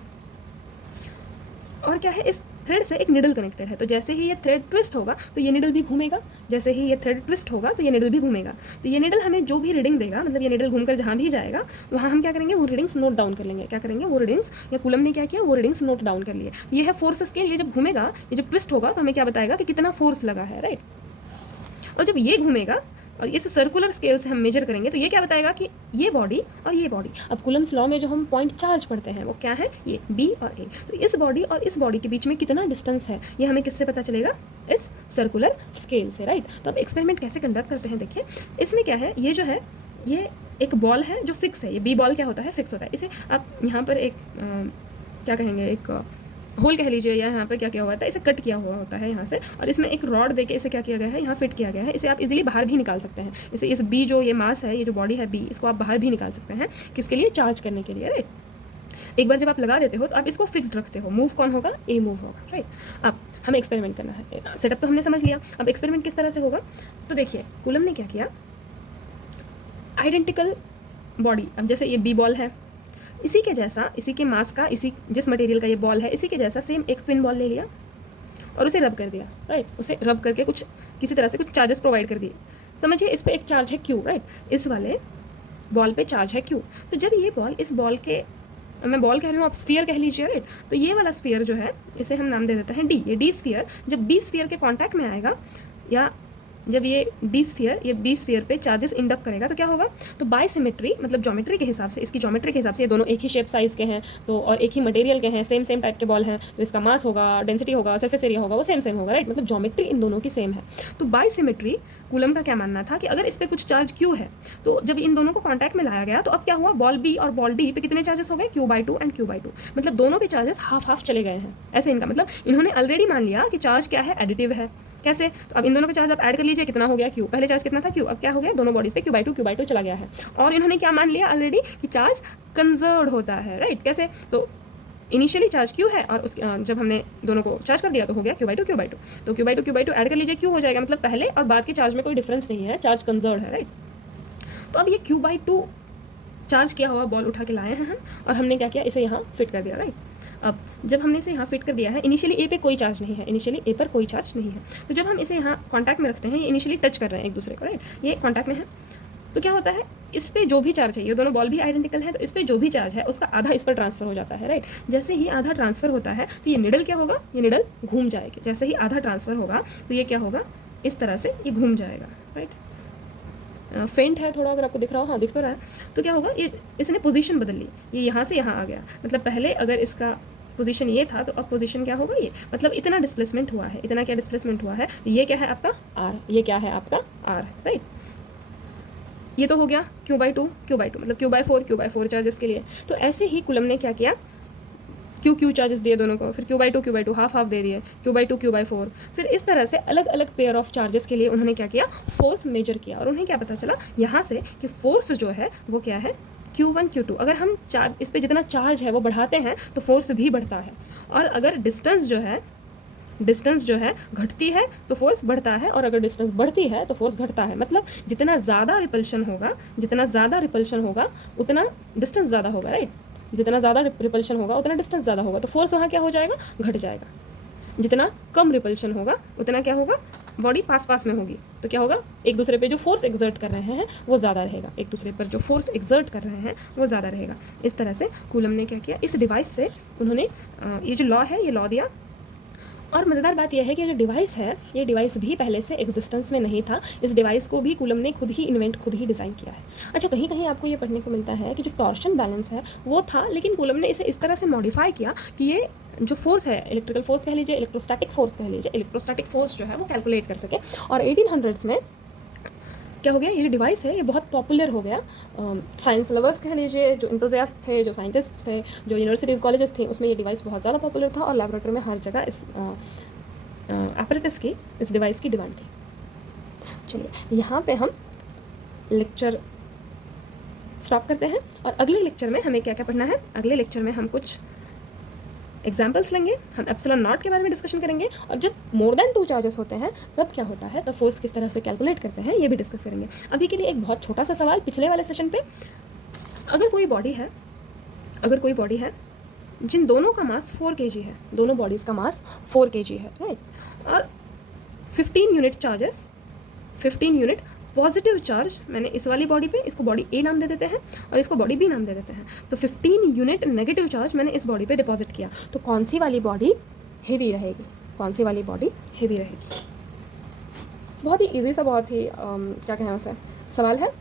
और क्या है? इस थ्रेड से एक निडल कनेक्टेड है, तो जैसे ही ये थ्रेड ट्विस्ट होगा तो ये निडल भी घूमेगा, जैसे ही ये थ्रेड ट्विस्ट होगा तो ये निडल भी घूमेगा। तो ये निडल हमें जो भी रीडिंग देगा, मतलब ये निडल घूमकर जहाँ भी जाएगा वहाँ हम क्या करेंगे? वो रीडिंग्स नोट डाउन कर लेंगे। क्या करेंगे? वो रीडिंग्स, या कूलम ने क्या किया? वो रीडिंग्स नोट डाउन कर लिए। ये है फोर्स स्केल। ये जब घूमेगा, ये जब ट्विस्ट होगा तो हमें क्या बताएगा कि कितना फोर्स लगा है, राइट। और जब ये घूमेगा और इस सर्कुलर स्केल से हम मेजर करेंगे तो ये क्या बताएगा कि ये बॉडी और ये बॉडी। अब कूलम्स लॉ में जो हम पॉइंट चार्ज पढ़ते हैं वो क्या है? ये बी और ए। तो इस बॉडी और इस बॉडी के बीच में कितना डिस्टेंस है ये हमें किससे पता चलेगा? इस सर्कुलर स्केल से, राइट। तो अब एक्सपेरिमेंट कैसे कंडक्ट करते हैं देखिए। इसमें क्या है? ये जो है ये एक बॉल है जो फिक्स है। ये बी बॉल क्या होता है? फिक्स होता है। इसे आप यहाँ पर एक क्या कहेंगे, एक होल कह लीजिए, या यहाँ पे क्या किया हुआ था? इसे कट किया हुआ होता है यहाँ से, और इसमें एक रॉड देके इसे क्या किया गया है? यहाँ फिट किया गया है। इसे आप इजीली बाहर भी निकाल सकते हैं। इसे इस बी जो ये मास है, ये जो बॉडी है बी, इसको आप बाहर भी निकाल सकते हैं। किसके लिए? चार्ज करने के लिए, राइट। एक बार जब आप लगा देते हो तो आप इसको फिक्स्ड रखते हो। मूव कौन होगा? ए मूव होगा, राइट। अब हमें एक्सपेरिमेंट करना है। सेटअप तो हमने समझ लिया, अब एक्सपेरिमेंट किस तरह से होगा? तो देखिए, कूलम ने क्या किया? आइडेंटिकल बॉडी, अब जैसे ये बी बॉल है, इसी के जैसा, इसी के मास का, इसी जिस मटेरियल का ये बॉल है, इसी के जैसा सेम एक ट्विन बॉल ले लिया और उसे रब कर दिया, राइट। उसे रब करके कुछ किसी तरह से कुछ चार्जेस प्रोवाइड कर दिए। समझिए, इस पे एक चार्ज है क्यू, राइट। इस वाले बॉल पे चार्ज है क्यू। तो जब ये बॉल, इस बॉल के, मैं बॉल कह रही हूँ, आप स्फीयर कह लीजिए, राइट। तो ये वाला स्फीयर जो है, इसे हम नाम दे देते हैं डी। ये डी स्फीयर जब बी स्फीयर के कॉन्टैक्ट में आएगा, या जब ये डी स्फीयर ये बी स्फीयर पे चार्जेस इंडक्ट करेगा तो क्या होगा? तो बाय सिमेट्री, मतलब ज्योमेट्री के हिसाब से, इसकी ज्योमेट्री के हिसाब से ये दोनों एक ही शेप साइज़ के हैं, तो और एक ही मटेरियल के हैं, सेम टाइप के बॉल हैं, तो इसका मास होगा, डेंसिटी होगा, सरफेस एरिया होगा, वो सेम होगा, राइट। मतलब ज्योमेट्री इन दोनों की सेम है। तो बाय सिमेट्री कूलम का क्या मानना था कि अगर इस पर कुछ चार्ज क्यू है, तो जब इन दोनों को कॉन्टैक्ट में लाया गया तो अब क्या हुआ? बॉल बी और बॉल डी पे कितने चार्जेस हो गए? Q/2 and Q/2। मतलब दोनों पे चार्जेस हाफ चले गए हैं। ऐसे इनका मतलब इन्होंने ऑलरेडी मान लिया कि चार्ज क्या है? एडिटिव है। कैसे? तो अब इन दोनों का चार्ज आप ऐड कर लीजिए, कितना हो गया? Q। पहले चार्ज कितना था? Q। अब क्या हो गया? दोनों बॉडीज पे Q/2 चला गया है। और इन्होंने क्या मान लिया ऑलरेडी कि चार्ज कंजर्व्ड होता है, राइट। कैसे? तो इनिशियली चार्ज Q है, और उसके जब हमने दोनों को चार्ज कर दिया तो हो गया Q/2। तो Q/2 ऐड कर लीजिए, Q हो जाएगा। मतलब पहले और बाद के चार्ज में कोई डिफरेंस नहीं है, चार्ज कंजर्व्ड है, राइट। तो अब ये Q/2 चार्ज किया हुआ बॉल उठा के लाए हैं हम, और हमने क्या किया? इसे यहाँ फिट कर दिया, राइट। अब जब हमने इसे यहाँ फिट कर दिया है, इनिशियली ए पे कोई चार्ज नहीं है, इनिशियली ए पर कोई चार्ज नहीं है। तो जब हम इसे यहाँ कॉन्टैक्ट में रखते हैं, ये इनिशियली टच कर रहे हैं एक दूसरे को, राइट। ये कॉन्टैक्ट में है, तो क्या होता है? इस पे जो भी चार्ज है, ये दोनों बॉल भी आइडेंटिकल है, तो इस पे जो भी चार्ज है उसका आधा इस पर ट्रांसफर हो जाता है, राइट। जैसे ही आधा ट्रांसफर होता है तो ये निडल क्या होगा? ये निडल घूम जाएगी। जैसे ही आधा ट्रांसफर होगा तो ये क्या होगा? इस तरह से ये घूम जाएगा, राइट। फेंट है थोड़ा, अगर आपको दिख रहा हो, हाँ दिख तो रहा है। तो क्या होगा? ये इसने पोजीशन बदल ली, ये यहाँ से यहाँ आ गया। मतलब पहले अगर इसका पोजीशन ये था तो अब पोजीशन क्या होगा? ये। मतलब इतना डिस्प्लेसमेंट हुआ है। इतना क्या डिस्प्लेसमेंट हुआ है? ये क्या है आपका? R। ये क्या है आपका? R, right. ये तो हो गया Q/2 मतलब Q/4 चार्जेस के लिए। तो ऐसे ही कूलम ने क्या किया? Q चार्जेस दिए दोनों को, फिर Q/2 हाफ दे दिए, Q/4। फिर इस तरह से अलग अलग पेयर ऑफ चार्जेस के लिए उन्होंने क्या किया? फोर्स मेजर किया, और उन्हें क्या पता चला यहाँ से कि फोर्स जो है वो क्या है? Q1 Q2। अगर हम इस पर जितना चार्ज है वो बढ़ाते हैं तो फोर्स भी बढ़ता है, और अगर डिस्टेंस जो है डिस्टेंस जो है घटती है तो फोर्स बढ़ता है, और अगर डिस्टेंस बढ़ती है तो फोर्स घटता है। मतलब जितना ज़्यादा रिपल्शन होगा उतना डिस्टेंस ज़्यादा होगा, राइट। जितना ज़्यादा रिपल्शन होगा उतना डिस्टेंस ज़्यादा होगा, तो फोर्स वहाँ क्या हो जाएगा, घट जाएगा। जितना कम रिपल्शन होगा उतना क्या होगा, बॉडी पास में होगी, तो क्या होगा, एक दूसरे पे जो फोर्स एक्सर्ट कर रहे हैं वो ज़्यादा रहेगा, एक दूसरे पर जो फोर्स एक्सर्ट कर रहे हैं वो ज़्यादा रहेगा। इस तरह से कूलम ने क्या किया, इस डिवाइस से उन्होंने ये जो लॉ है ये लॉ दिया। और मज़ेदार बात यह है कि जो डिवाइस है ये डिवाइस भी पहले से एग्जिस्टेंस में नहीं था, इस डिवाइस को भी कूलम ने खुद ही डिज़ाइन किया है। अच्छा, कहीं कहीं आपको ये पढ़ने को मिलता है कि जो टॉर्शन बैलेंस है वो था, लेकिन कूलम ने इसे इस तरह से मॉडिफाई किया कि ये जो फोर्स है, इलेक्ट्रिकल फोर्स कह लीजिए, इलेक्ट्रोस्टैटिक फोर्स कह लीजिए, इलेक्ट्रोस्टैटिक फोर्स जो है वो कैलकुलेट कर सके। और 1800s में क्या हो गया, ये जो डिवाइस है ये बहुत पॉपुलर हो गया। साइंस लवर्स कह लीजिए, जो इंथुजियास्ट थे, जो साइंटिस्ट थे, जो यूनिवर्सिटीज़ कॉलेजेस थे, उसमें ये डिवाइस बहुत ज़्यादा पॉपुलर था, और लैबोरेटरी में हर जगह इस एपरेटस की, इस डिवाइस की डिमांड थी। चलिए यहाँ पे हम लेक्चर स्टॉप करते हैं, और अगले लेक्चर में हमें क्या क्या पढ़ना है। अगले लेक्चर में हम कुछ एग्जाम्पल्स लेंगे, हम एप्सिलॉन नॉट के बारे में डिस्कशन करेंगे, और जब मोर देन 2 चार्जेस होते हैं तब क्या होता है, तो फोर्स किस तरह से कैलकुलेट करते हैं ये भी डिस्कस करेंगे। अभी के लिए एक बहुत छोटा सा सवाल पिछले वाले सेशन पे, अगर कोई बॉडी है जिन दोनों का मास 4 kg है, दोनों बॉडीज़ का मास 4 kg है, राइट, और 15 unit charges, 15 unit positive charge, मैंने इस वाली बॉडी पे इसको बॉडी ए नाम दे देते हैं और इसको बॉडी बी नाम दे देते हैं, तो 15 यूनिट नेगेटिव चार्ज मैंने इस बॉडी पे डिपॉजिट किया, तो कौन सी वाली बॉडी हेवी रहेगी, बहुत ही ईजी सा, बहुत ही क्या कहें उसे, सवाल है,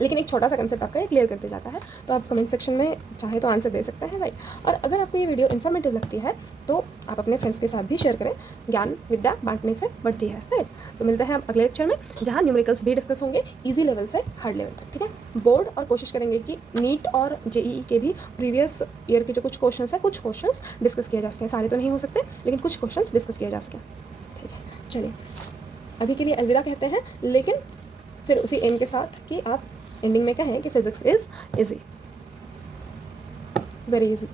लेकिन एक छोटा सा कंसेप्ट आपका ये क्लियर करते जाता है। तो आप कमेंट सेक्शन में चाहे तो आंसर दे सकते हैं, राइट। और अगर आपको ये वीडियो इन्फॉर्मेटिव लगती है तो आप अपने फ्रेंड्स के साथ भी शेयर करें, ज्ञान विद्या बांटने से बढ़ती है, राइट। तो मिलते हैं आप अगले लेक्चर में, जहाँ न्यूमेरिकल्स भी डिस्कस होंगे, ईजी लेवल से हार्ड लेवल तक, ठीक है। बोर्ड और कोशिश करेंगे कि नीट और जेईई के भी प्रीवियस ईयर के जो कुछ क्वेश्चन है, कुछ क्वेश्चन डिस्कस किए जा सकें, सारे तो नहीं हो सकते लेकिन कुछ क्वेश्चन डिस्कस किए जा सकें, ठीक है। चलिए अभी के लिए अलविदा कहते हैं, लेकिन फिर उसी एम के साथ कि आप एंडिंग में कहें कि physics is easy, very easy.